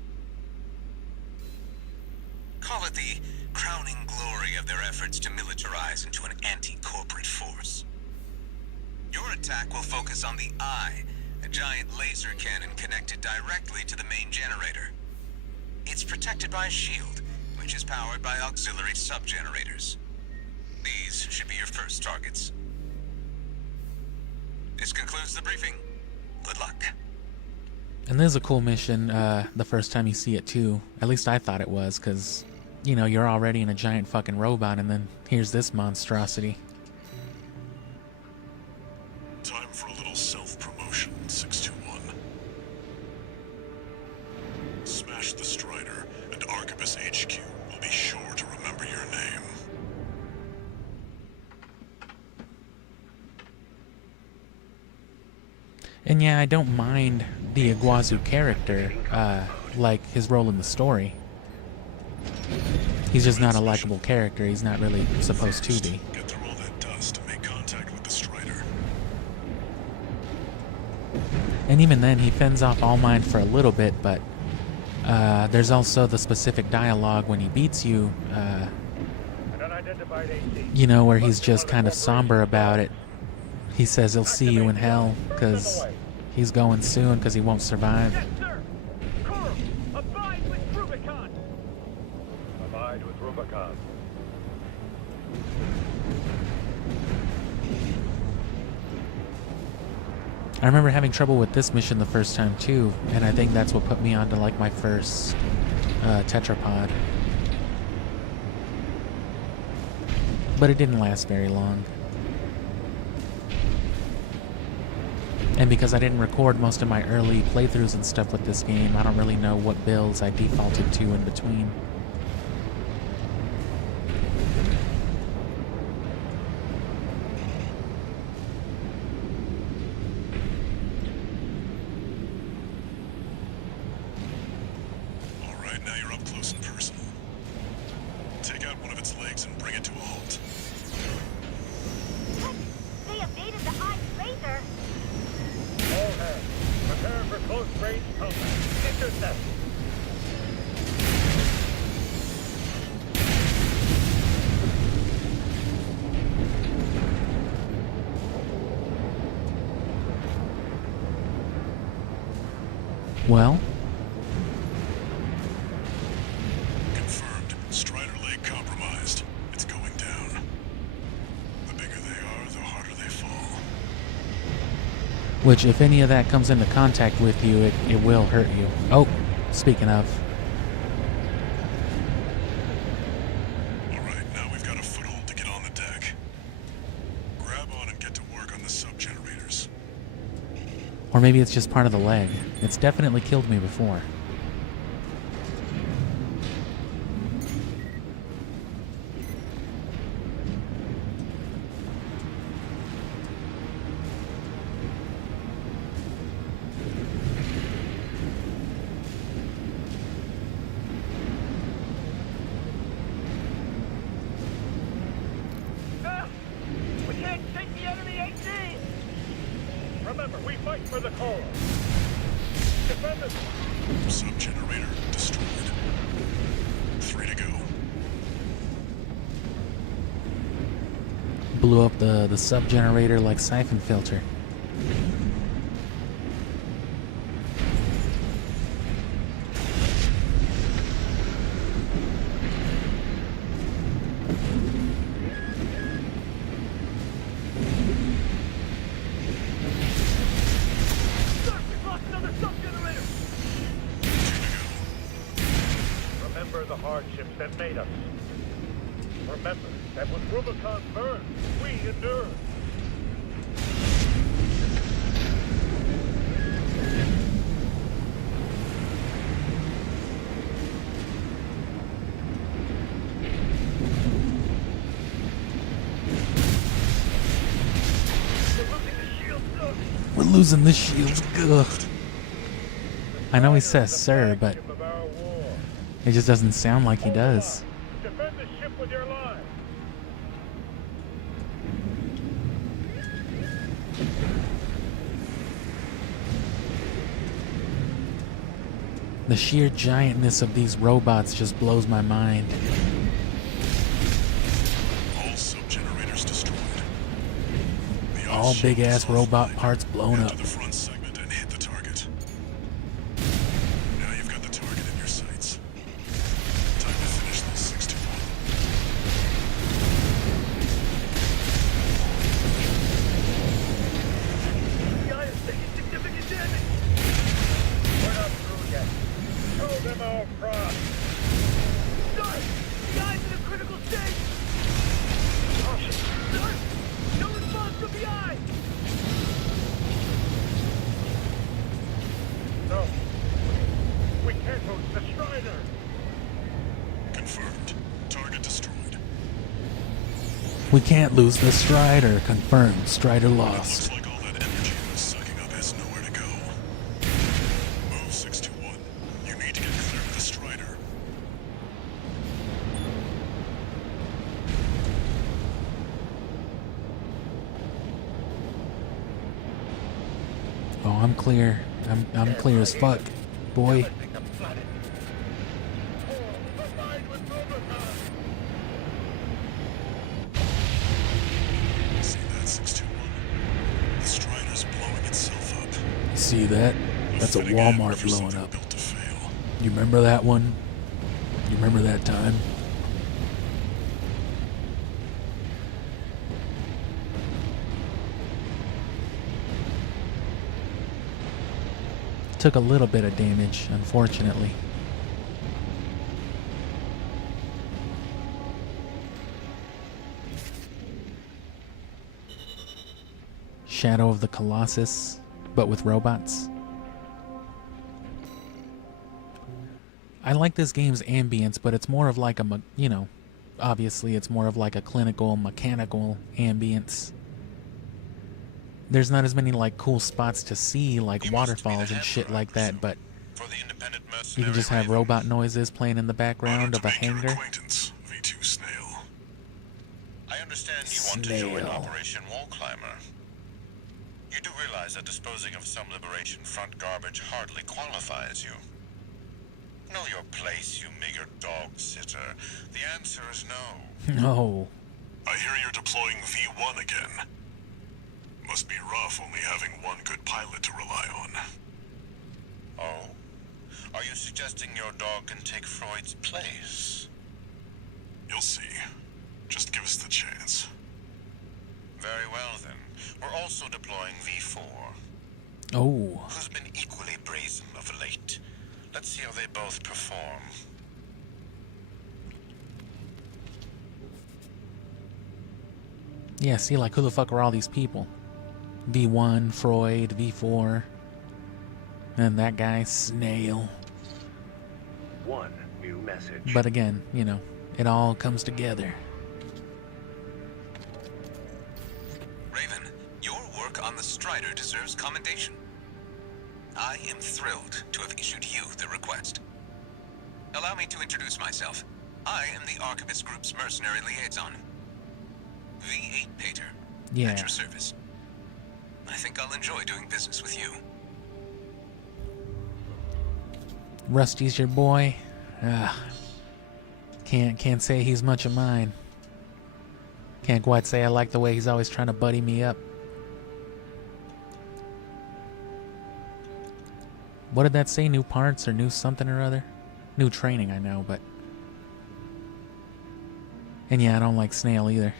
Call it the crowning glory of their efforts to militarize into an anti-corporate force. Your attack will focus on the Eye, a giant laser cannon connected directly to the main generator. It's protected by a shield, which is powered by auxiliary sub-generators. These should be your first targets. This concludes the briefing. Good luck. And this is a cool mission the first time you see it too. At least I thought it was, because, you know, you're already in a giant fucking robot and then here's this monstrosity. Time for a little self-promotion, 621. Smash the Strider, and Arquebus HQ will be sure to remember your name. And yeah, I don't mind the Iguazu character, like his role in the story. He's just not a likable character. He's not really supposed to be. Get through all that dust to make contact with the Strider. And even then, he fends off All Might for a little bit, but there's also the specific dialogue when he beats you, you know, where he's just kind of somber about it. He says he'll see you in hell, because he's going soon, because he won't survive. Yes, sir! Coral, abide with Rubicon! Abide with Rubicon. I remember having trouble with this mission the first time too, and I think that's what put me onto like my first tetrapod. But it didn't last very long. And because I didn't record most of my early playthroughs and stuff with this game, I don't really know what builds I defaulted to in between. Alright, now you're up close and personal. Take out one of its legs and bring it to a halt. They evaded the Eye's laser. All hands, prepare for close-range combat. Intercept! Well, Confirmed. Strider leg compromised. It's going down. The bigger they are, the harder they fall. which if any of that comes into contact with you, it will hurt you. Oh, speaking of. Alright, now we've got a foothold to get on the deck. Grab on and get to work on the sub-generators. Or maybe it's just part of the leg. It's definitely killed me before. We can't take the enemy AT! Remember, we fight for the coral. Defend us! Sub-generator destroyed. 3 to go. Blew up the sub-generator like siphon filter. Sir, we've lost another sub-generator! 2 to go. Remember the hardships that made us. Remember that when Rubicon burned, we endured. We're losing the shields. Ugh. The I know he says sir, but Flagship of our war. it just doesn't sound like he does. Defend the ship with your lives. The sheer giantness of these robots just blows my mind. All sub-generators destroyed. The All ice shield big-ass is robot offline. parts blown Head up. to the front segment and hit the target. Now you've got the target in your sights. Time to finish this 621. The eye is taking significant damage. We're not through yet. Show them our pride. Sir, the eye's in a critical state. Caution. Sir, no response from the eye. No. We can't lose the Strider. Confirmed. Target destroyed. We can't lose the Strider. Confirmed. Strider lost. Looks like all that energy it was sucking up has nowhere to go. Move 621. You need to get clear of the Strider. Oh, I'm clear. I'm clear as fuck, boy. See that 621? The Strider's blowing itself up. See that? That's a Fitting end Walmart for blowing something up. built to fail. You remember that one? You remember that time? Took a little bit of damage, unfortunately. Shadow of the Colossus, but with robots. I like this game's ambience, but it's more of like a, obviously it's more of like a clinical, mechanical ambience. There's not as many like cool spots to see, like waterfalls and shit like that, but For the independent you mercenary can just have Raven. robot noises playing in the background Honored of to a make your hangar. acquaintance, V2 Snail. I understand you want to join Snail. Operation Wall Climber. You do realize that disposing of some Liberation Front garbage hardly qualifies you. Know your place, you meager dog sitter. The answer is no. No. I hear you're deploying V1 again. Must be rough only having one good pilot to rely on. Oh? Are you suggesting your dog can take Freud's place? You'll see. Just give us the chance. Very well then. We're also deploying V4, Oh. who's been equally brazen of late. Let's see how they both perform. Yeah, see, like, who the fuck are all these people? V1, Freud, V4, and that guy, Snail. One new message. But again, it all comes together. Raven, your work on the Strider deserves commendation. I am thrilled to have issued you the request. Allow me to introduce myself. I am the Archivist Group's mercenary liaison. V8 Pater. Yeah. At your service. I think I'll enjoy doing business with you. Rusty's your boy. Can't say he's much of mine. Can't quite say I like the way he's always trying to buddy me up. What did that say? New parts or new something or other? New training, I know, but... And yeah, I don't like Snail either.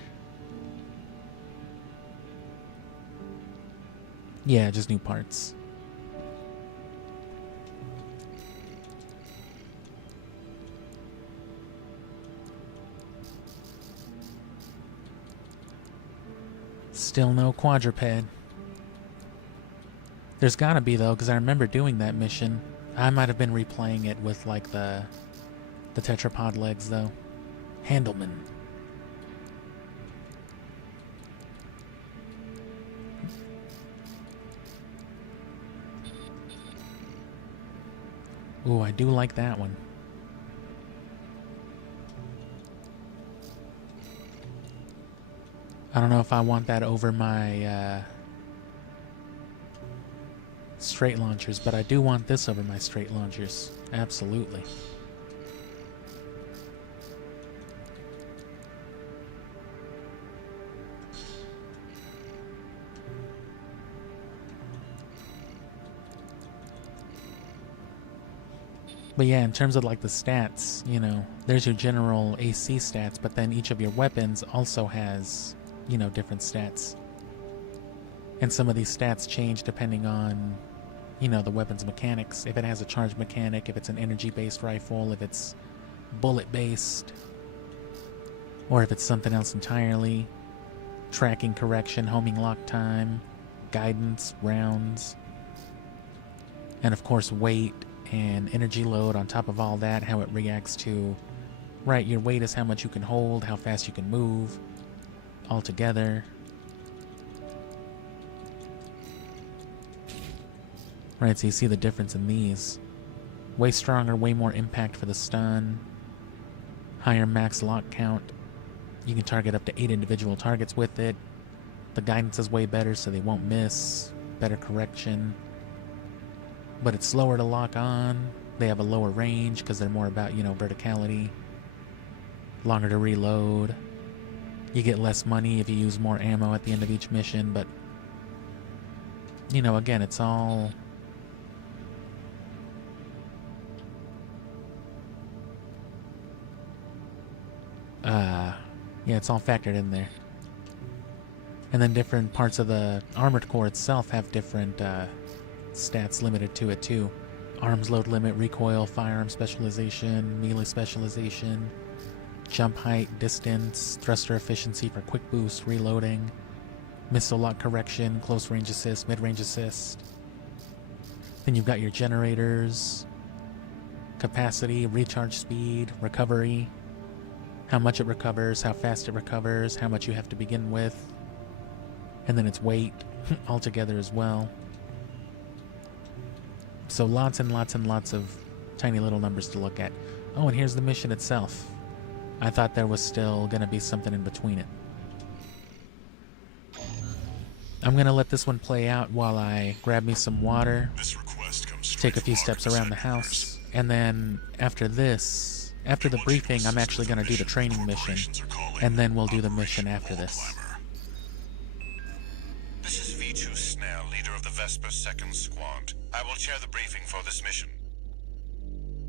Yeah, just new parts. Still no quadruped. There's gotta be though, because I remember doing that mission. I might have been replaying it with like the tetrapod legs though. Handelman. Ooh, I do like that one. I don't know if I want that over my straight launchers, but I do want this over my straight launchers. Absolutely. But yeah, in terms of like the stats, you know, there's your general AC stats, but then each of your weapons also has, you know, different stats. And some of these stats change depending on, you know, the weapon's mechanics. If it has a charge mechanic, if it's an energy-based rifle, if it's bullet-based, or if it's something else entirely. Tracking correction, homing lock time, guidance, rounds, and of course weight and energy load on top of all that, how it reacts to, right, your weight is how much you can hold, how fast you can move, all together. Right, so you see the difference in these. Way stronger, way more impact for the stun, higher max lock count. You can target up to 8 individual targets with it. The guidance is way better so they won't miss, better correction. But it's slower to lock on. They have a lower range because they're more about, you know, verticality. Longer to reload. You get less money if you use more ammo at the end of each mission, but, you know, again, it's all... yeah, it's all factored in there. And then different parts of the Armored Core itself have different, stats limited to it too. Arms load limit, recoil, firearm specialization, melee specialization, jump height, distance, thruster efficiency for quick boost, reloading, missile lock correction, close range assist, mid-range assist. Then you've got your generators, capacity, recharge speed, recovery, how much it recovers, how fast it recovers, how much you have to begin with, and then its weight altogether as well. So lots and lots and lots of tiny little numbers to look at. Oh, and here's the mission itself. I thought there was still going to be something in between it. I'm going to let this one play out while I grab me some water, This request comes take a few steps around the house, and then after this, after the briefing, I'm actually going to do the training mission, and then we'll do the mission after this. This is V2 Snell, leader of the Vesper 2nd Squad. I will chair the briefing for this mission.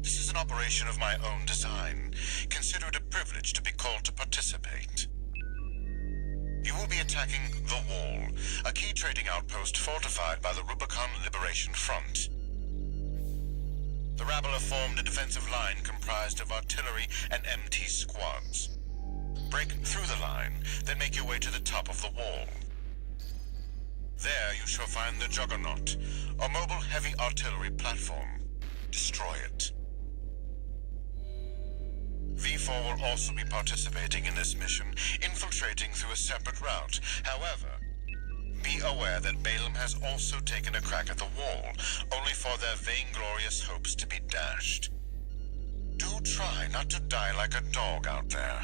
This is an operation of my own design. Consider it a privilege to be called to participate. You will be attacking The Wall, a key trading outpost fortified by the Rubicon Liberation Front. The rabble have formed a defensive line comprised of artillery and MT squads. Break through the line, then make your way to the top of the wall. There you shall find the Juggernaut, a mobile heavy artillery platform. Destroy it. V4 will also be participating in this mission, infiltrating through a separate route. However, be aware that Balaam has also taken a crack at the wall, only for their vainglorious hopes to be dashed. Do try not to die like a dog out there.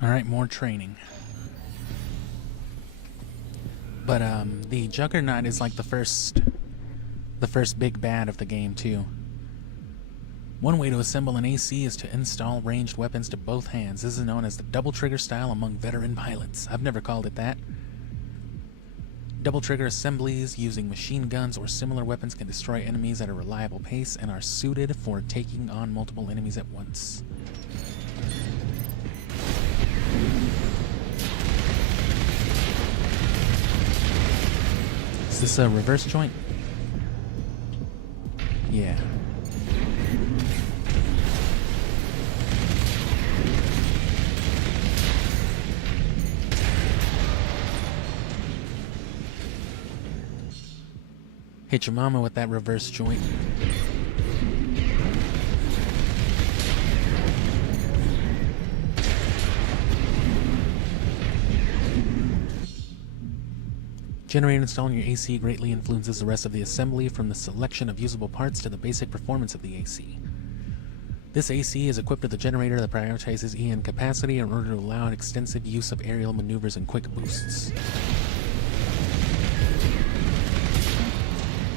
Alright, more training. But the Juggernaut is like the first big bad of the game too. One way to assemble an AC is to install ranged weapons to both hands. This is known as the double trigger style among veteran pilots. I've never called it that. Double trigger assemblies using machine guns or similar weapons can destroy enemies at a reliable pace and are suited for taking on multiple enemies at once. Is this a reverse joint? Yeah. Hit your mama with that reverse joint. Generator installed in your AC greatly influences the rest of the assembly, from the selection of usable parts to the basic performance of the AC. This AC is equipped with a generator that prioritizes EN capacity in order to allow an extensive use of aerial maneuvers and quick boosts.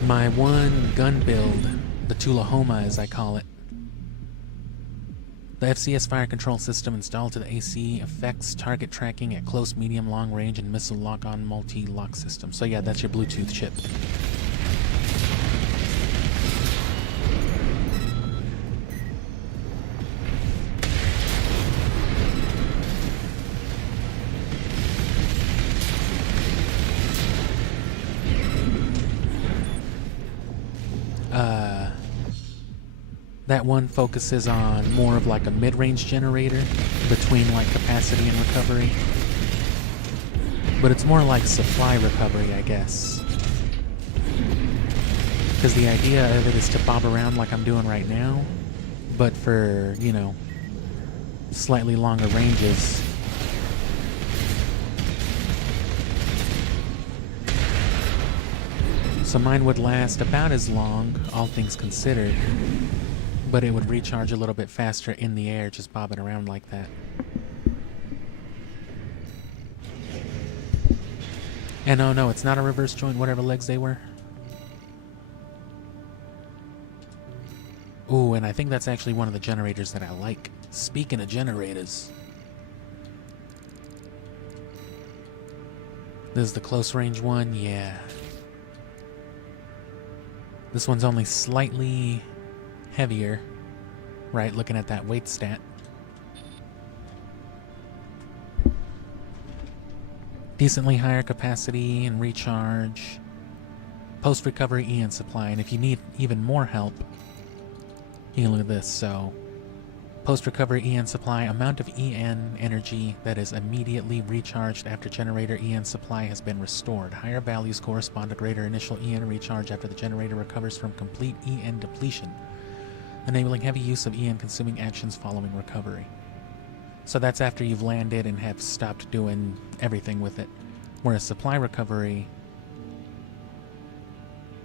My one gun build, the Tullahoma as I call it, the FCS fire control system installed to the AC affects target tracking at close, medium, long range, and missile lock-on multi-lock system. So yeah, that's your Bluetooth chip. That one focuses on more of like a mid-range generator between like capacity and recovery. But it's more like supply recovery, I guess. Because the idea of it is to bob around like I'm doing right now, but for, you know, slightly longer ranges. So mine would last about as long, all things considered. But it would recharge a little bit faster in the air, just bobbing around like that. And oh no, it's not a reverse joint, whatever legs they were. Ooh, and I think that's actually one of the generators that I like. Speaking of generators. This is the close range one, yeah. This one's only slightly heavier, right? Looking at that weight stat. Decently higher capacity and recharge. Post-recovery EN supply, and if you need even more help, you can look at this. So, post-recovery EN supply, amount of EN energy that is immediately recharged after generator EN supply has been restored. Higher values correspond to greater initial EN recharge after the generator recovers from complete EN depletion, enabling heavy use of EN-consuming actions following recovery. So that's after you've landed and have stopped doing everything with it. Whereas supply recovery,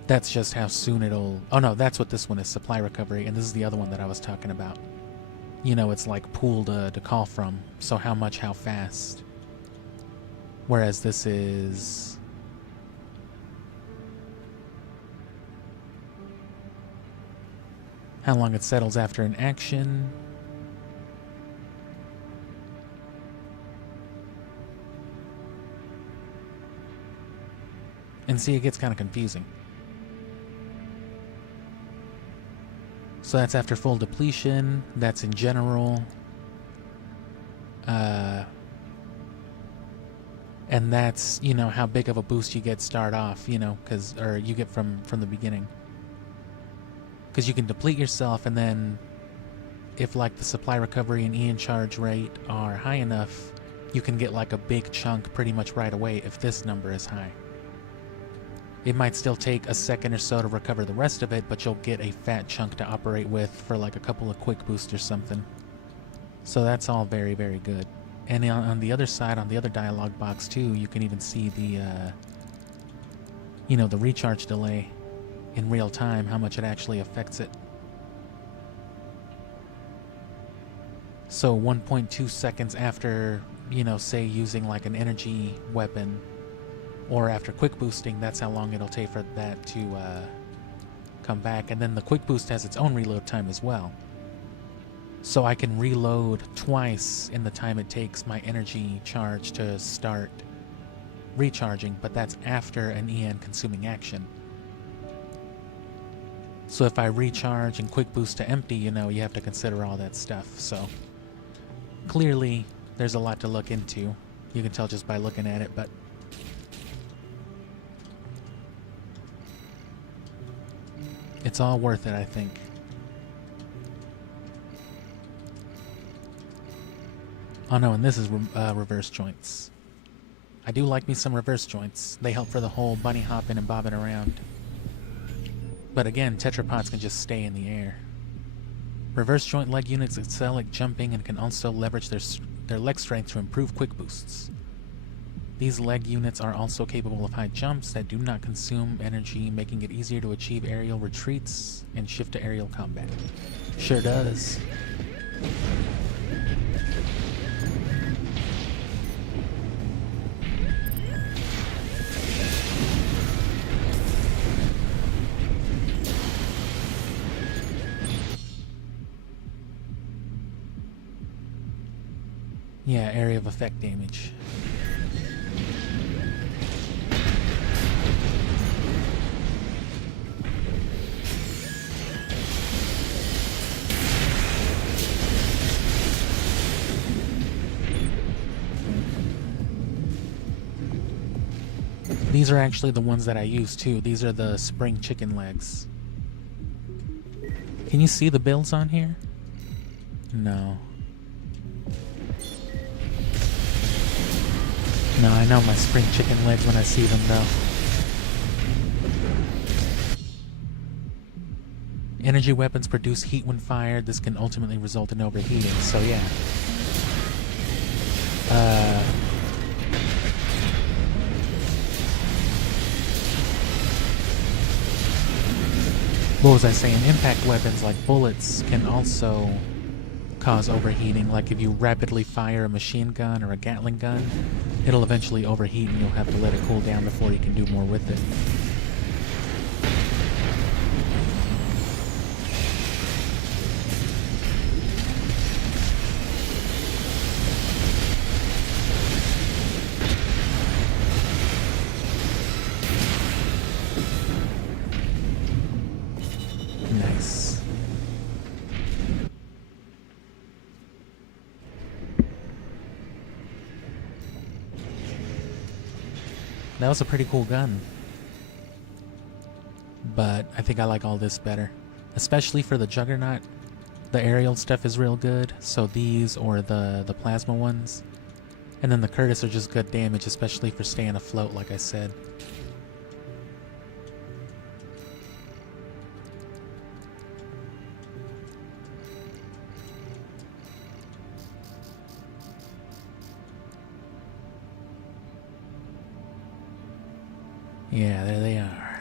that's just how soon it'll... Oh no, that's what this one is, supply recovery, and this is the other one that I was talking about. You know, it's like pool to call from, so how much, how fast. Whereas this is... how long it settles after an action. And see, it gets kind of confusing. So that's after full depletion. That's in general. And that's, you know, how big of a boost you get start off, you know, or you get from the beginning. Because you can deplete yourself, and then if like the supply recovery and EN charge rate are high enough, you can get like a big chunk pretty much right away if this number is high. It might still take a second or so to recover the rest of it, but you'll get a fat chunk to operate with for like a couple of quick boosts or something. So that's all very, very good. And on the other side, on the other dialog box too, you can even see the, you know, the recharge delay in real time, how much it actually affects it. So 1.2 seconds after, you know, say using like an energy weapon, or after quick boosting, that's how long it'll take for that to come back. And then the quick boost has its own reload time as well. So I can reload twice in the time it takes my energy charge to start recharging, but that's after an EN consuming action. So if I recharge and quick boost to empty, you know, you have to consider all that stuff. So clearly there's a lot to look into. You can tell just by looking at it, but it's all worth it, I think. Oh no, and this is reverse joints. I do like me some reverse joints. They help for the whole bunny hopping and bobbing around. But again, tetrapods can just stay in the air. Reverse joint leg units excel at jumping and can also leverage their leg strength to improve quick boosts. These leg units are also capable of high jumps that do not consume energy, making it easier to achieve aerial retreats and shift to aerial combat. Sure does. Yeah, area of effect damage. These are actually the ones that I use too. These are the spring chicken legs. Can you see the builds on here? No. No, I know my spring chicken legs when I see them though. Energy weapons produce heat when fired. This can ultimately result in overheating, so yeah. What was I saying? Impact weapons like bullets can also cause overheating. Like if you rapidly fire a machine gun or a Gatling gun, it'll eventually overheat and you'll have to let it cool down before you can do more with it. Nice. That was a pretty cool gun. But I think I like all this better. Especially for the Juggernaut. The aerial stuff is real good. So these or the plasma ones. And then the Curtis are just good damage, especially for staying afloat, like I said. Yeah, there they are.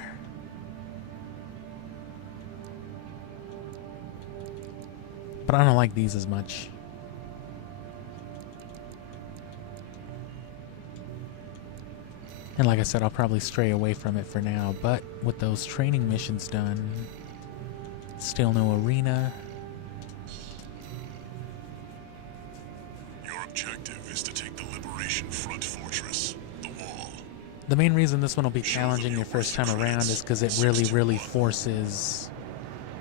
But I don't like these as much. And like I said, I'll probably stray away from it for now, but with those training missions done, still no arena. Your objective is to take the Liberation Front fortress, the wall. The main reason this one will be challenging your first time around is because it really forces,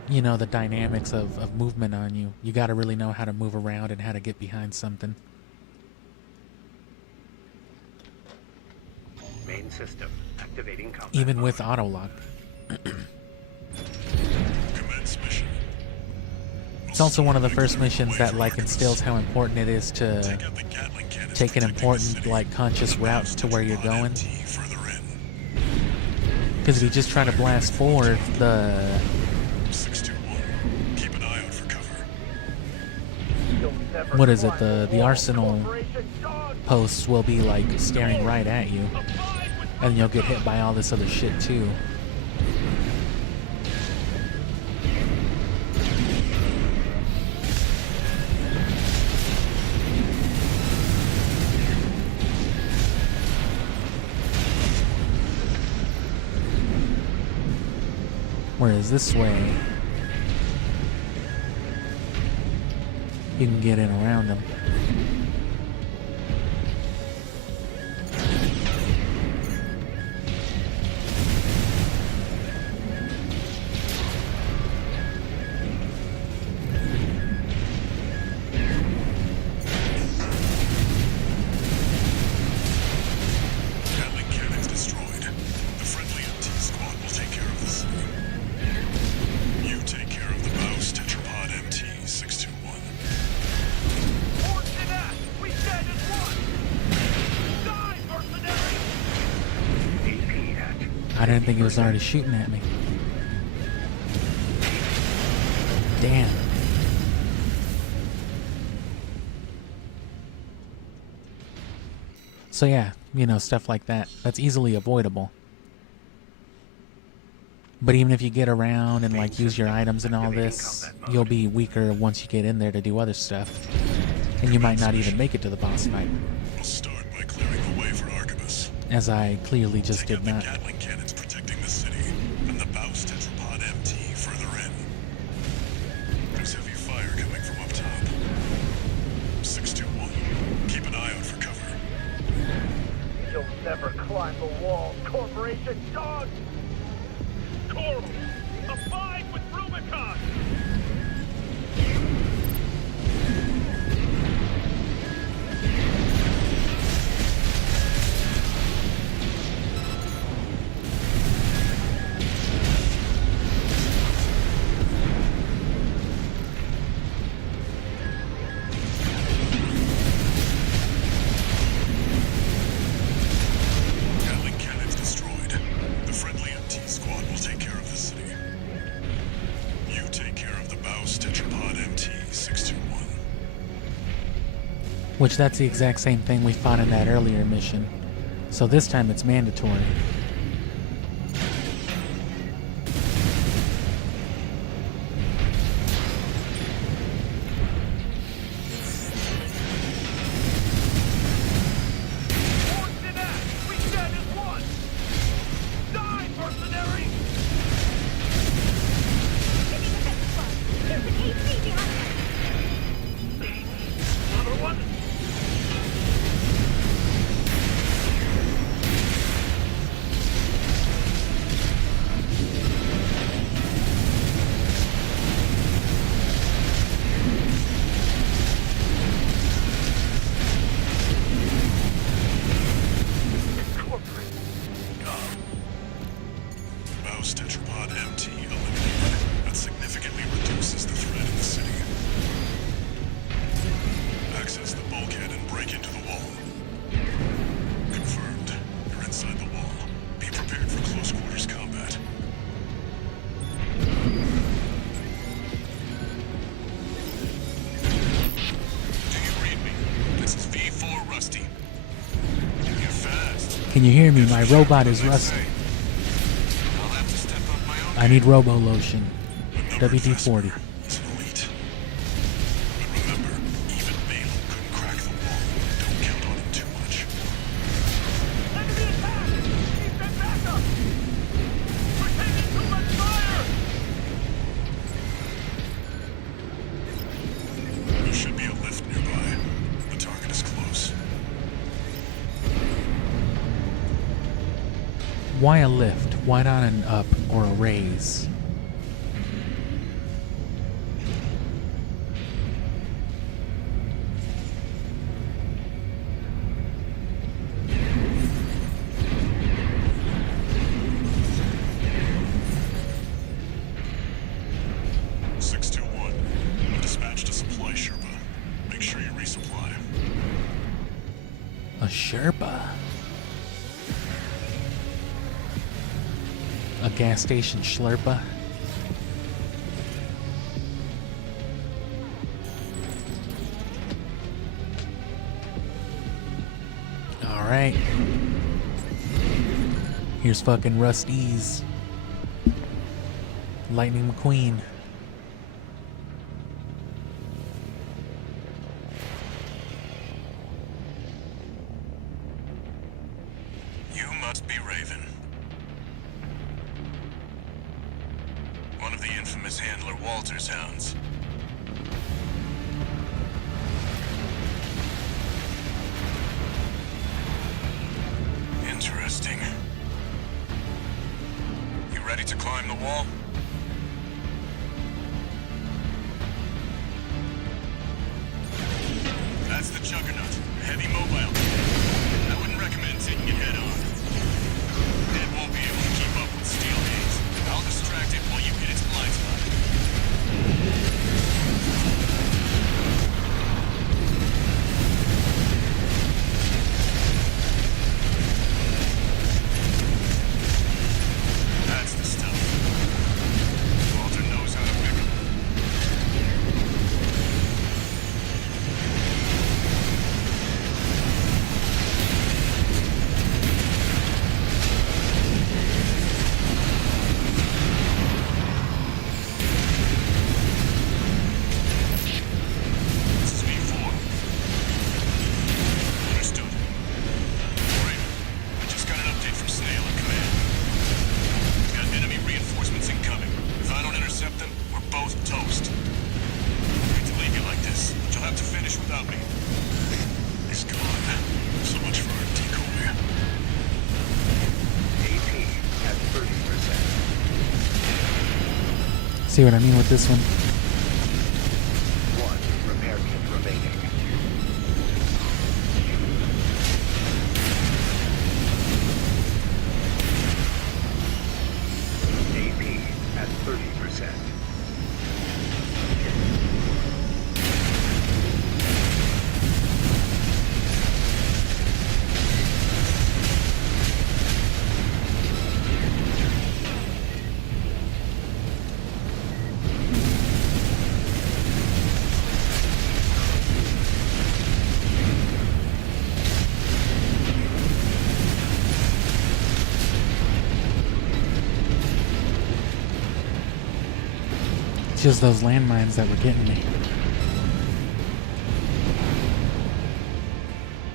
you know, the dynamics of movement on you. You gotta really know how to move around and how to get behind something. Main system activating combat Even mode. with auto lock. Commence mission. It's also one of the first missions that like instills how important it is to Take out the Gatling cannons take an protecting the important city. like conscious route to where you're going. MT further in. Because if you just try to blast forward, the 621. Keep an eye out for cover. what is it? The arsenal posts will be like staring right at you, and you'll get hit by all this other shit too. Whereas this way, you can get in around them. Gatling cannons destroyed. The friendly MT squad will take care of the city. You take care of the mouse tetrapod MT 621. Force to that! We stand as one! Die, mercenary! I didn't think it was already shooting at me. Damn. So yeah, you know, stuff like that. That's easily avoidable. But even if you get around and like use your items and all this, you'll be weaker once you get in there to do other stuff. And you might not even make it to the boss fight. We'll start by clearing the way for Archibus. As I clearly just Take did out not. the Gatling cannons protecting the city, and the Baus tetrapod MT further in. There's heavy fire coming from up top. 621, keep an eye out for cover. You'll never climb the wall, corporation dog! Coral! Abide with Rubicon! Gatling cannons destroyed. The friendly MT squad will take care of the city. You take care of the Baus tetrapod MT 621. Which that's the exact same thing we fought in that earlier mission. So this time it's mandatory. Force to that! We stand as one! Die, mercenary! Give me the best spot. There's an AC behind us. Another one? Baus tetrapod MT eliminated. That significantly reduces the threat in the city. Access the bulkhead and break into the wall. Confirmed. You're inside the wall. Be prepared for close quarters combat. Do you read me? This is V4 Rusty. You're fast. Can you hear me? My robot is rusty. I'll have to step up my own. I need Robo Lotion. Numbered WD-40. Vesper is an elite. But remember, even Balaam couldn't crack the wall. Don't count on him too much. Enemy attack! Keep them back up! We're taking too much fire! There should be a lift nearby. The target is close. Why a lift? Why not an up or a raise? Dispatched a supply Sherpa. Make sure you resupply. A Sherpa? A gas station Schlurpa? Alright. Here's fucking Rusty's Lightning McQueen. You must be Raven. the infamous handler Walter's hounds. Interesting. You ready to climb the wall? That's the Juggernaut. Heavy mobile. I wouldn't recommend taking it head on. It won't be able to keep up with steel gaze. I'll distract it while you hit its blind spot. That's the stuff. Walter knows how to pick 'em. This is V4. Understood. Raven, I just got an update from Snail at command. He's got enemy reinforcements incoming. If I don't intercept them, we're both toast. I hate to leave you like this, but you'll have to finish without me. He's gone. So much for our decoy. AP at 30%. See what I mean with this one? 1 repair kit remaining. AP at 30%. It's just those landmines that were getting me.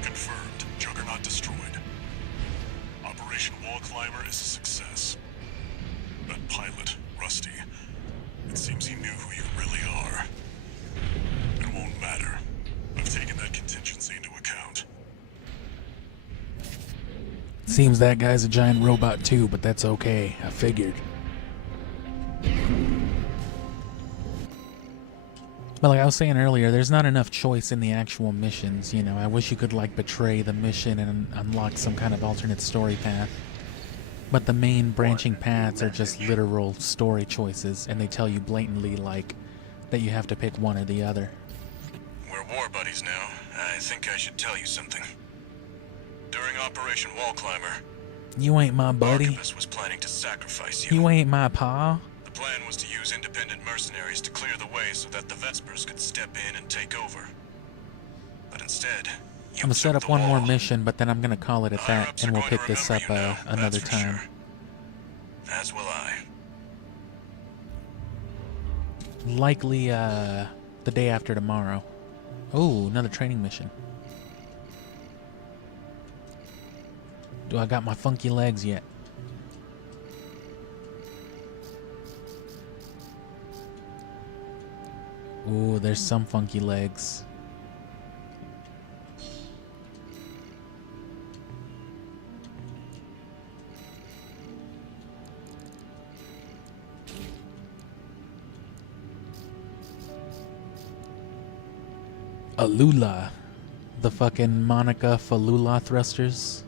Confirmed. Juggernaut destroyed. Operation Wall Climber is a success. That pilot, Rusty, it seems he knew who you really are. It won't matter. I've taken that contingency into account. Seems that guy's a giant robot too, but that's okay. I figured. But like I was saying earlier, there's not enough choice in the actual missions. You know, I wish you could like betray the mission and unlock some kind of alternate story path. But the main branching paths are just literal story choices, and they tell you blatantly like that you have to pick one or the other. We're war buddies now. I think I should tell you something. During Operation Wall Climber, You ain't my buddy. Archibus was planning to sacrifice you. You ain't my pa. The plan was to use independent mercenaries to clear the way so that the Vespers could step in and take over. But instead, you I'm gonna set took up the one more wall. mission, but then I'm gonna call it at that, Higher-ups and are we'll going pick to this remember up you now, another that's for time. sure. As will I. Likely the day after tomorrow. Oh, another training mission. Do I got my funky legs yet? Ooh, there's some funky legs. Alula. The fucking Monica Falula thrusters.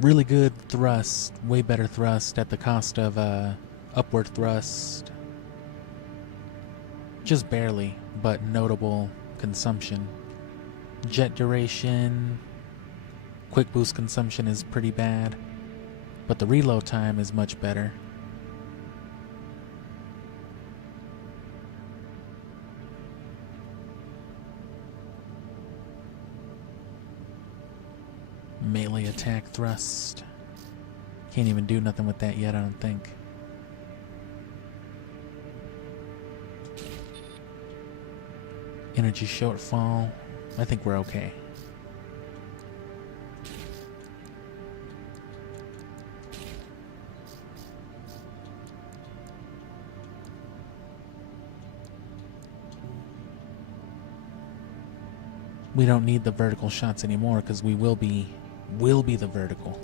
Really good thrust. Way better thrust at the cost of upward thrust. Just barely, but notable consumption. Jet duration. Quick boost consumption is pretty bad, but the reload time is much better. Melee attack thrust. Can't even do nothing with that yet, I don't think. Energy shortfall. I think we're okay. we don't need the vertical shots anymore because we will be the vertical.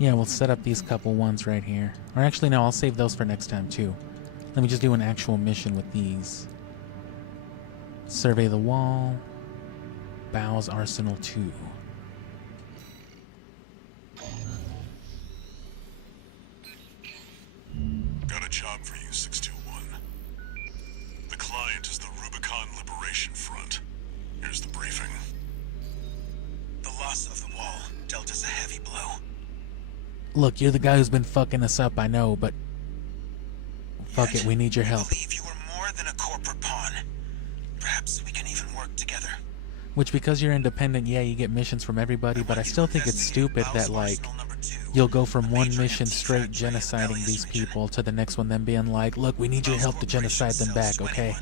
Yeah, we'll set up these couple ones right here. Or actually, no, I'll save those for next time, too. Let me just do an actual mission with these. Survey the wall. Bow's Arsenal 2. Got a job for you, 621. The client is the Rubicon Liberation Front. Here's the briefing. The loss of the wall dealt us a heavy blow. Look, you're the guy who's been fucking us up, I know, but... Fuck it, we need your help. I believe you were more than a corporate pawn. Perhaps we can even work together. Which, because you're independent, yeah, you get missions from everybody, but I still think it's stupid that, like, you'll go from one mission straight genociding these people to the next one then being like, look, we need your help to genocide them back, okay?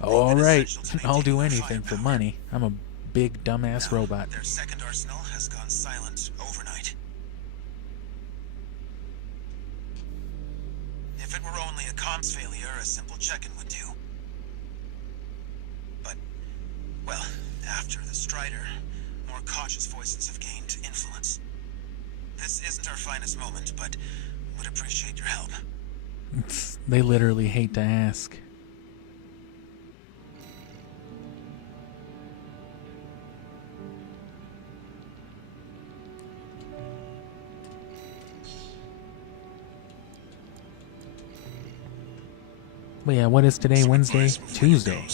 Oh, alright, I'll do anything for money. I'm a big dumbass robot. Their second arsenal has gone silent overnight. If it were only a comms failure, a simple check-in would do. But, well, after the Strider, more cautious voices have gained influence. This isn't our finest moment, but would appreciate your help. They literally hate to ask. But yeah, what is today? Wednesday? Tuesday.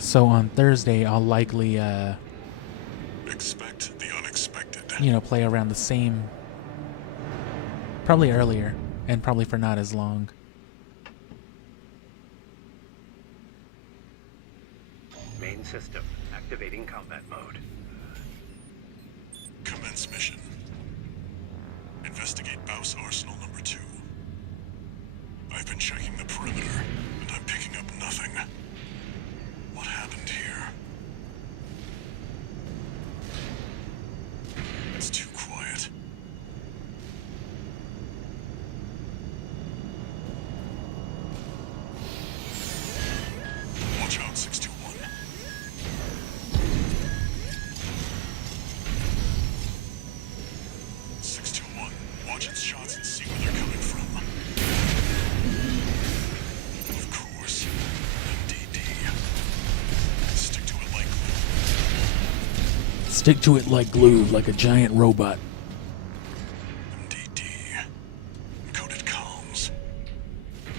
So on Thursday, I'll likely, Expect the unexpected. you know, play around the same... Probably earlier, and probably for not as long. Main system activating combat mode. Commence mission. Investigate Bow's Arsenal number 2. I've been checking the perimeter, and I'm picking up nothing. What happened here? It's too quiet. Watch out, 621. Watch its shots and see where they're coming from. Of course. MDD. Stick to it like glue. Stick to it like glue, like a giant robot. MDD. Encoded comms.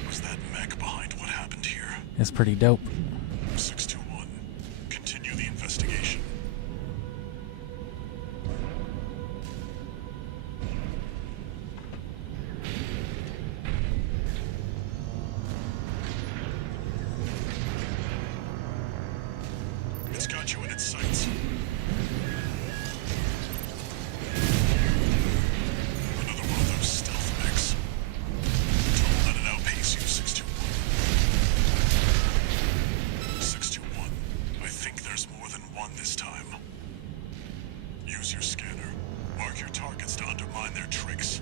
Was that mech behind what happened here? It's pretty dope. 621. Continue the investigation. It's got you in its sights. Another one of those stealth mechs. Don't let it outpace you, 621. 621. I think there's more than one this time. Use your scanner. Mark your targets to undermine their tricks.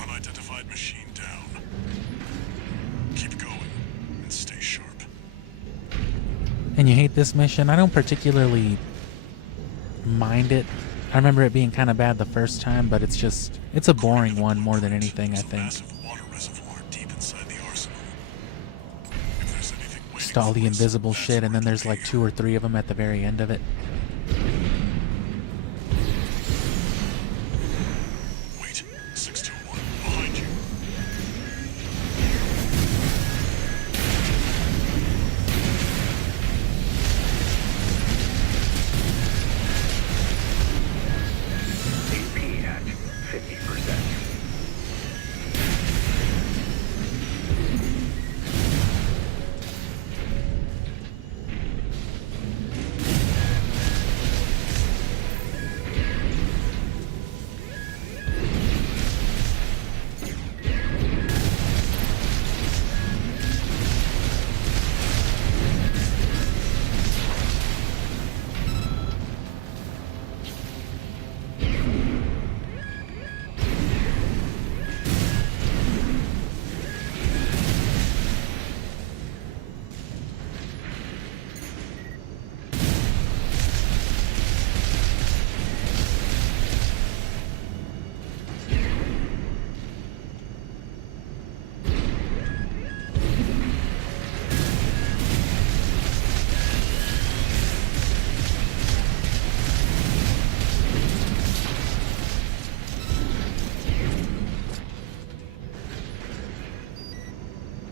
Unidentified machine down. Keep going and stay sharp. And you hate this mission? I don't particularly mind it. I remember it being kind of bad the first time, but it's a boring one more than anything, I think. Just all the invisible shit, and then there's like 2 or 3 of them at the very end of it. Wait, 621, behind you. AP at 50%.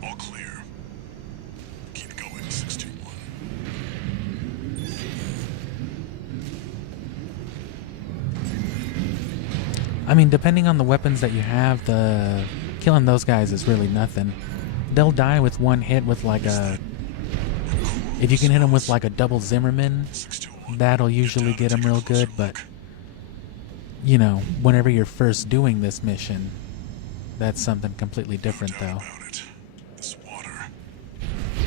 All clear. Keep going, 621. I mean, depending on the weapons that you have, killing those guys is really nothing. They'll die with one hit with like a... If you can hit them with like a double Zimmerman, that'll usually get them real good, but... You know, whenever you're first doing this mission, that's something completely different, though. This water.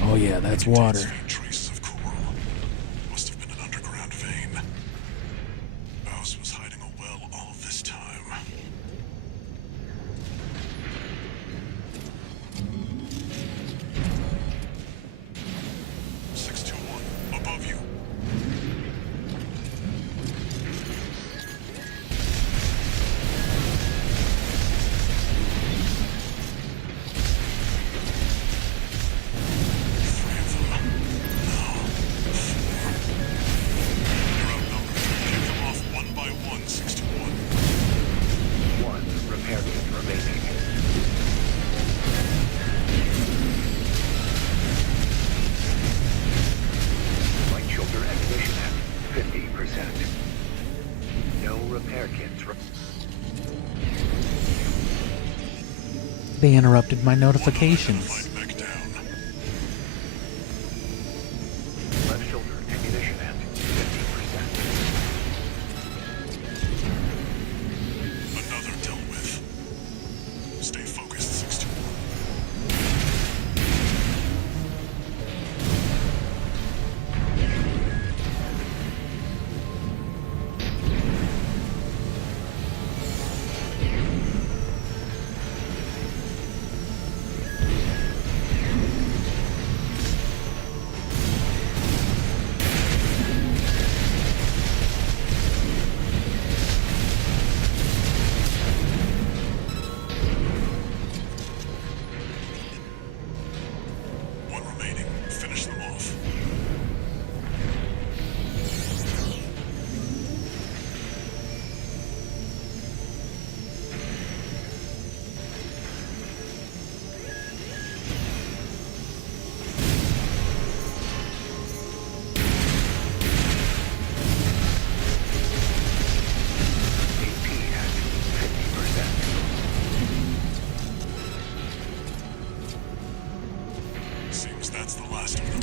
Oh yeah, that's water. Traces of coral. Must have been an underground vein. Baus was hiding a well all this time. Above you. They interrupted my notifications. Left shoulder ammunition at 50%. Another dealt with. Stay focused, 621.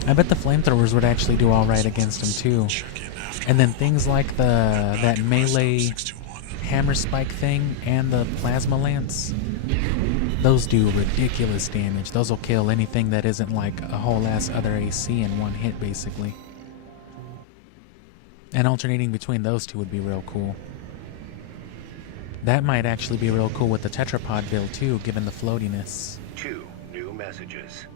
I bet the flamethrowers would actually do all right against him too. And then things like that melee hammer spike thing and the plasma lance, those do ridiculous damage. Those will kill anything that isn't like a whole ass other AC in one hit, basically. And alternating between those two would be real cool. That might actually be real cool with the tetrapod build too, given the floatiness. 2 new messages.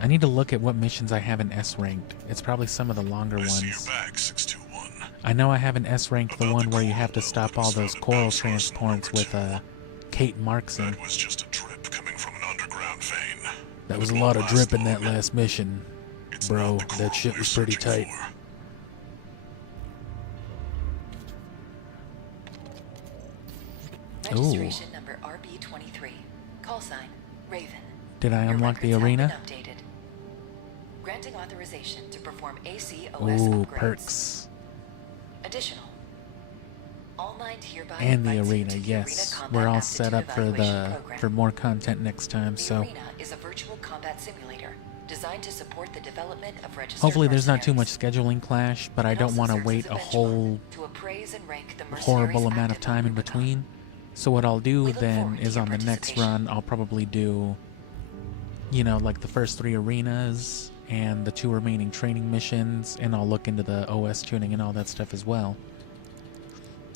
I need to look at what missions I have in S ranked. It's probably some of the longer I see ones. you're back, 621. I know I have in S ranked the About one the where you coral have to load stop that all was those found at coral Bowser's transports number with 2. Kate Markson. That was just a drip coming from an underground vein. That was a It lot won't of drip last in that long. last mission, It's bro. not the coral That shit we're was pretty searching tight. for. Registration number RB23. Call sign, Raven. Did I Your unlock the records have arena? been updated. Granting authorization to perform ACOS Ooh, upgrades. perks. Additional. All Mind hereby And the invites you arena, to the yes. Arena We're Combat all set up Aptitude for Evaluation Program. more content next time, The so arena is a virtual combat simulator designed to support the development of registered hopefully there's not too much mercenaries. scheduling clash, but I It don't also want to serves wait as a benchmark whole to appraise and rank the horrible mercenaries amount of active on time in Rubicon. between. So what I'll do We look then forward to is your on the next participation. run, I'll probably do, you know, like the first 3 arenas and the 2 remaining training missions, and I'll look into the OS tuning and all that stuff as well.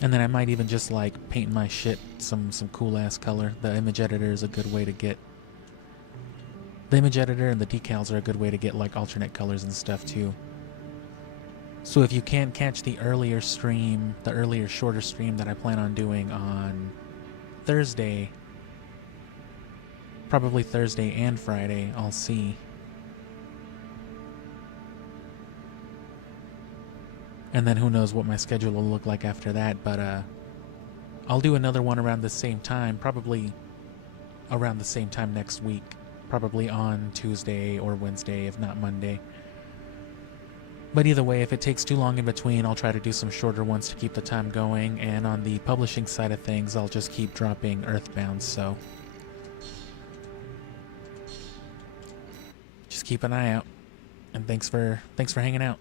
And then I might even just like paint my shit some cool ass color. The image editor is a good way to get. The image editor and the decals are a good way to get like alternate colors and stuff too. So if you can't catch the earlier stream, the earlier shorter stream that I plan on doing on Thursday, probably Thursday and Friday, I'll see. And then who knows what my schedule will look like after that, but I'll do another one around the same time, probably around the same time next week, probably on Tuesday or Wednesday, if not Monday. But either way, if it takes too long in between, I'll try to do some shorter ones to keep the time going, and on the publishing side of things, I'll just keep dropping Earthbound, so just keep an eye out. And thanks for hanging out.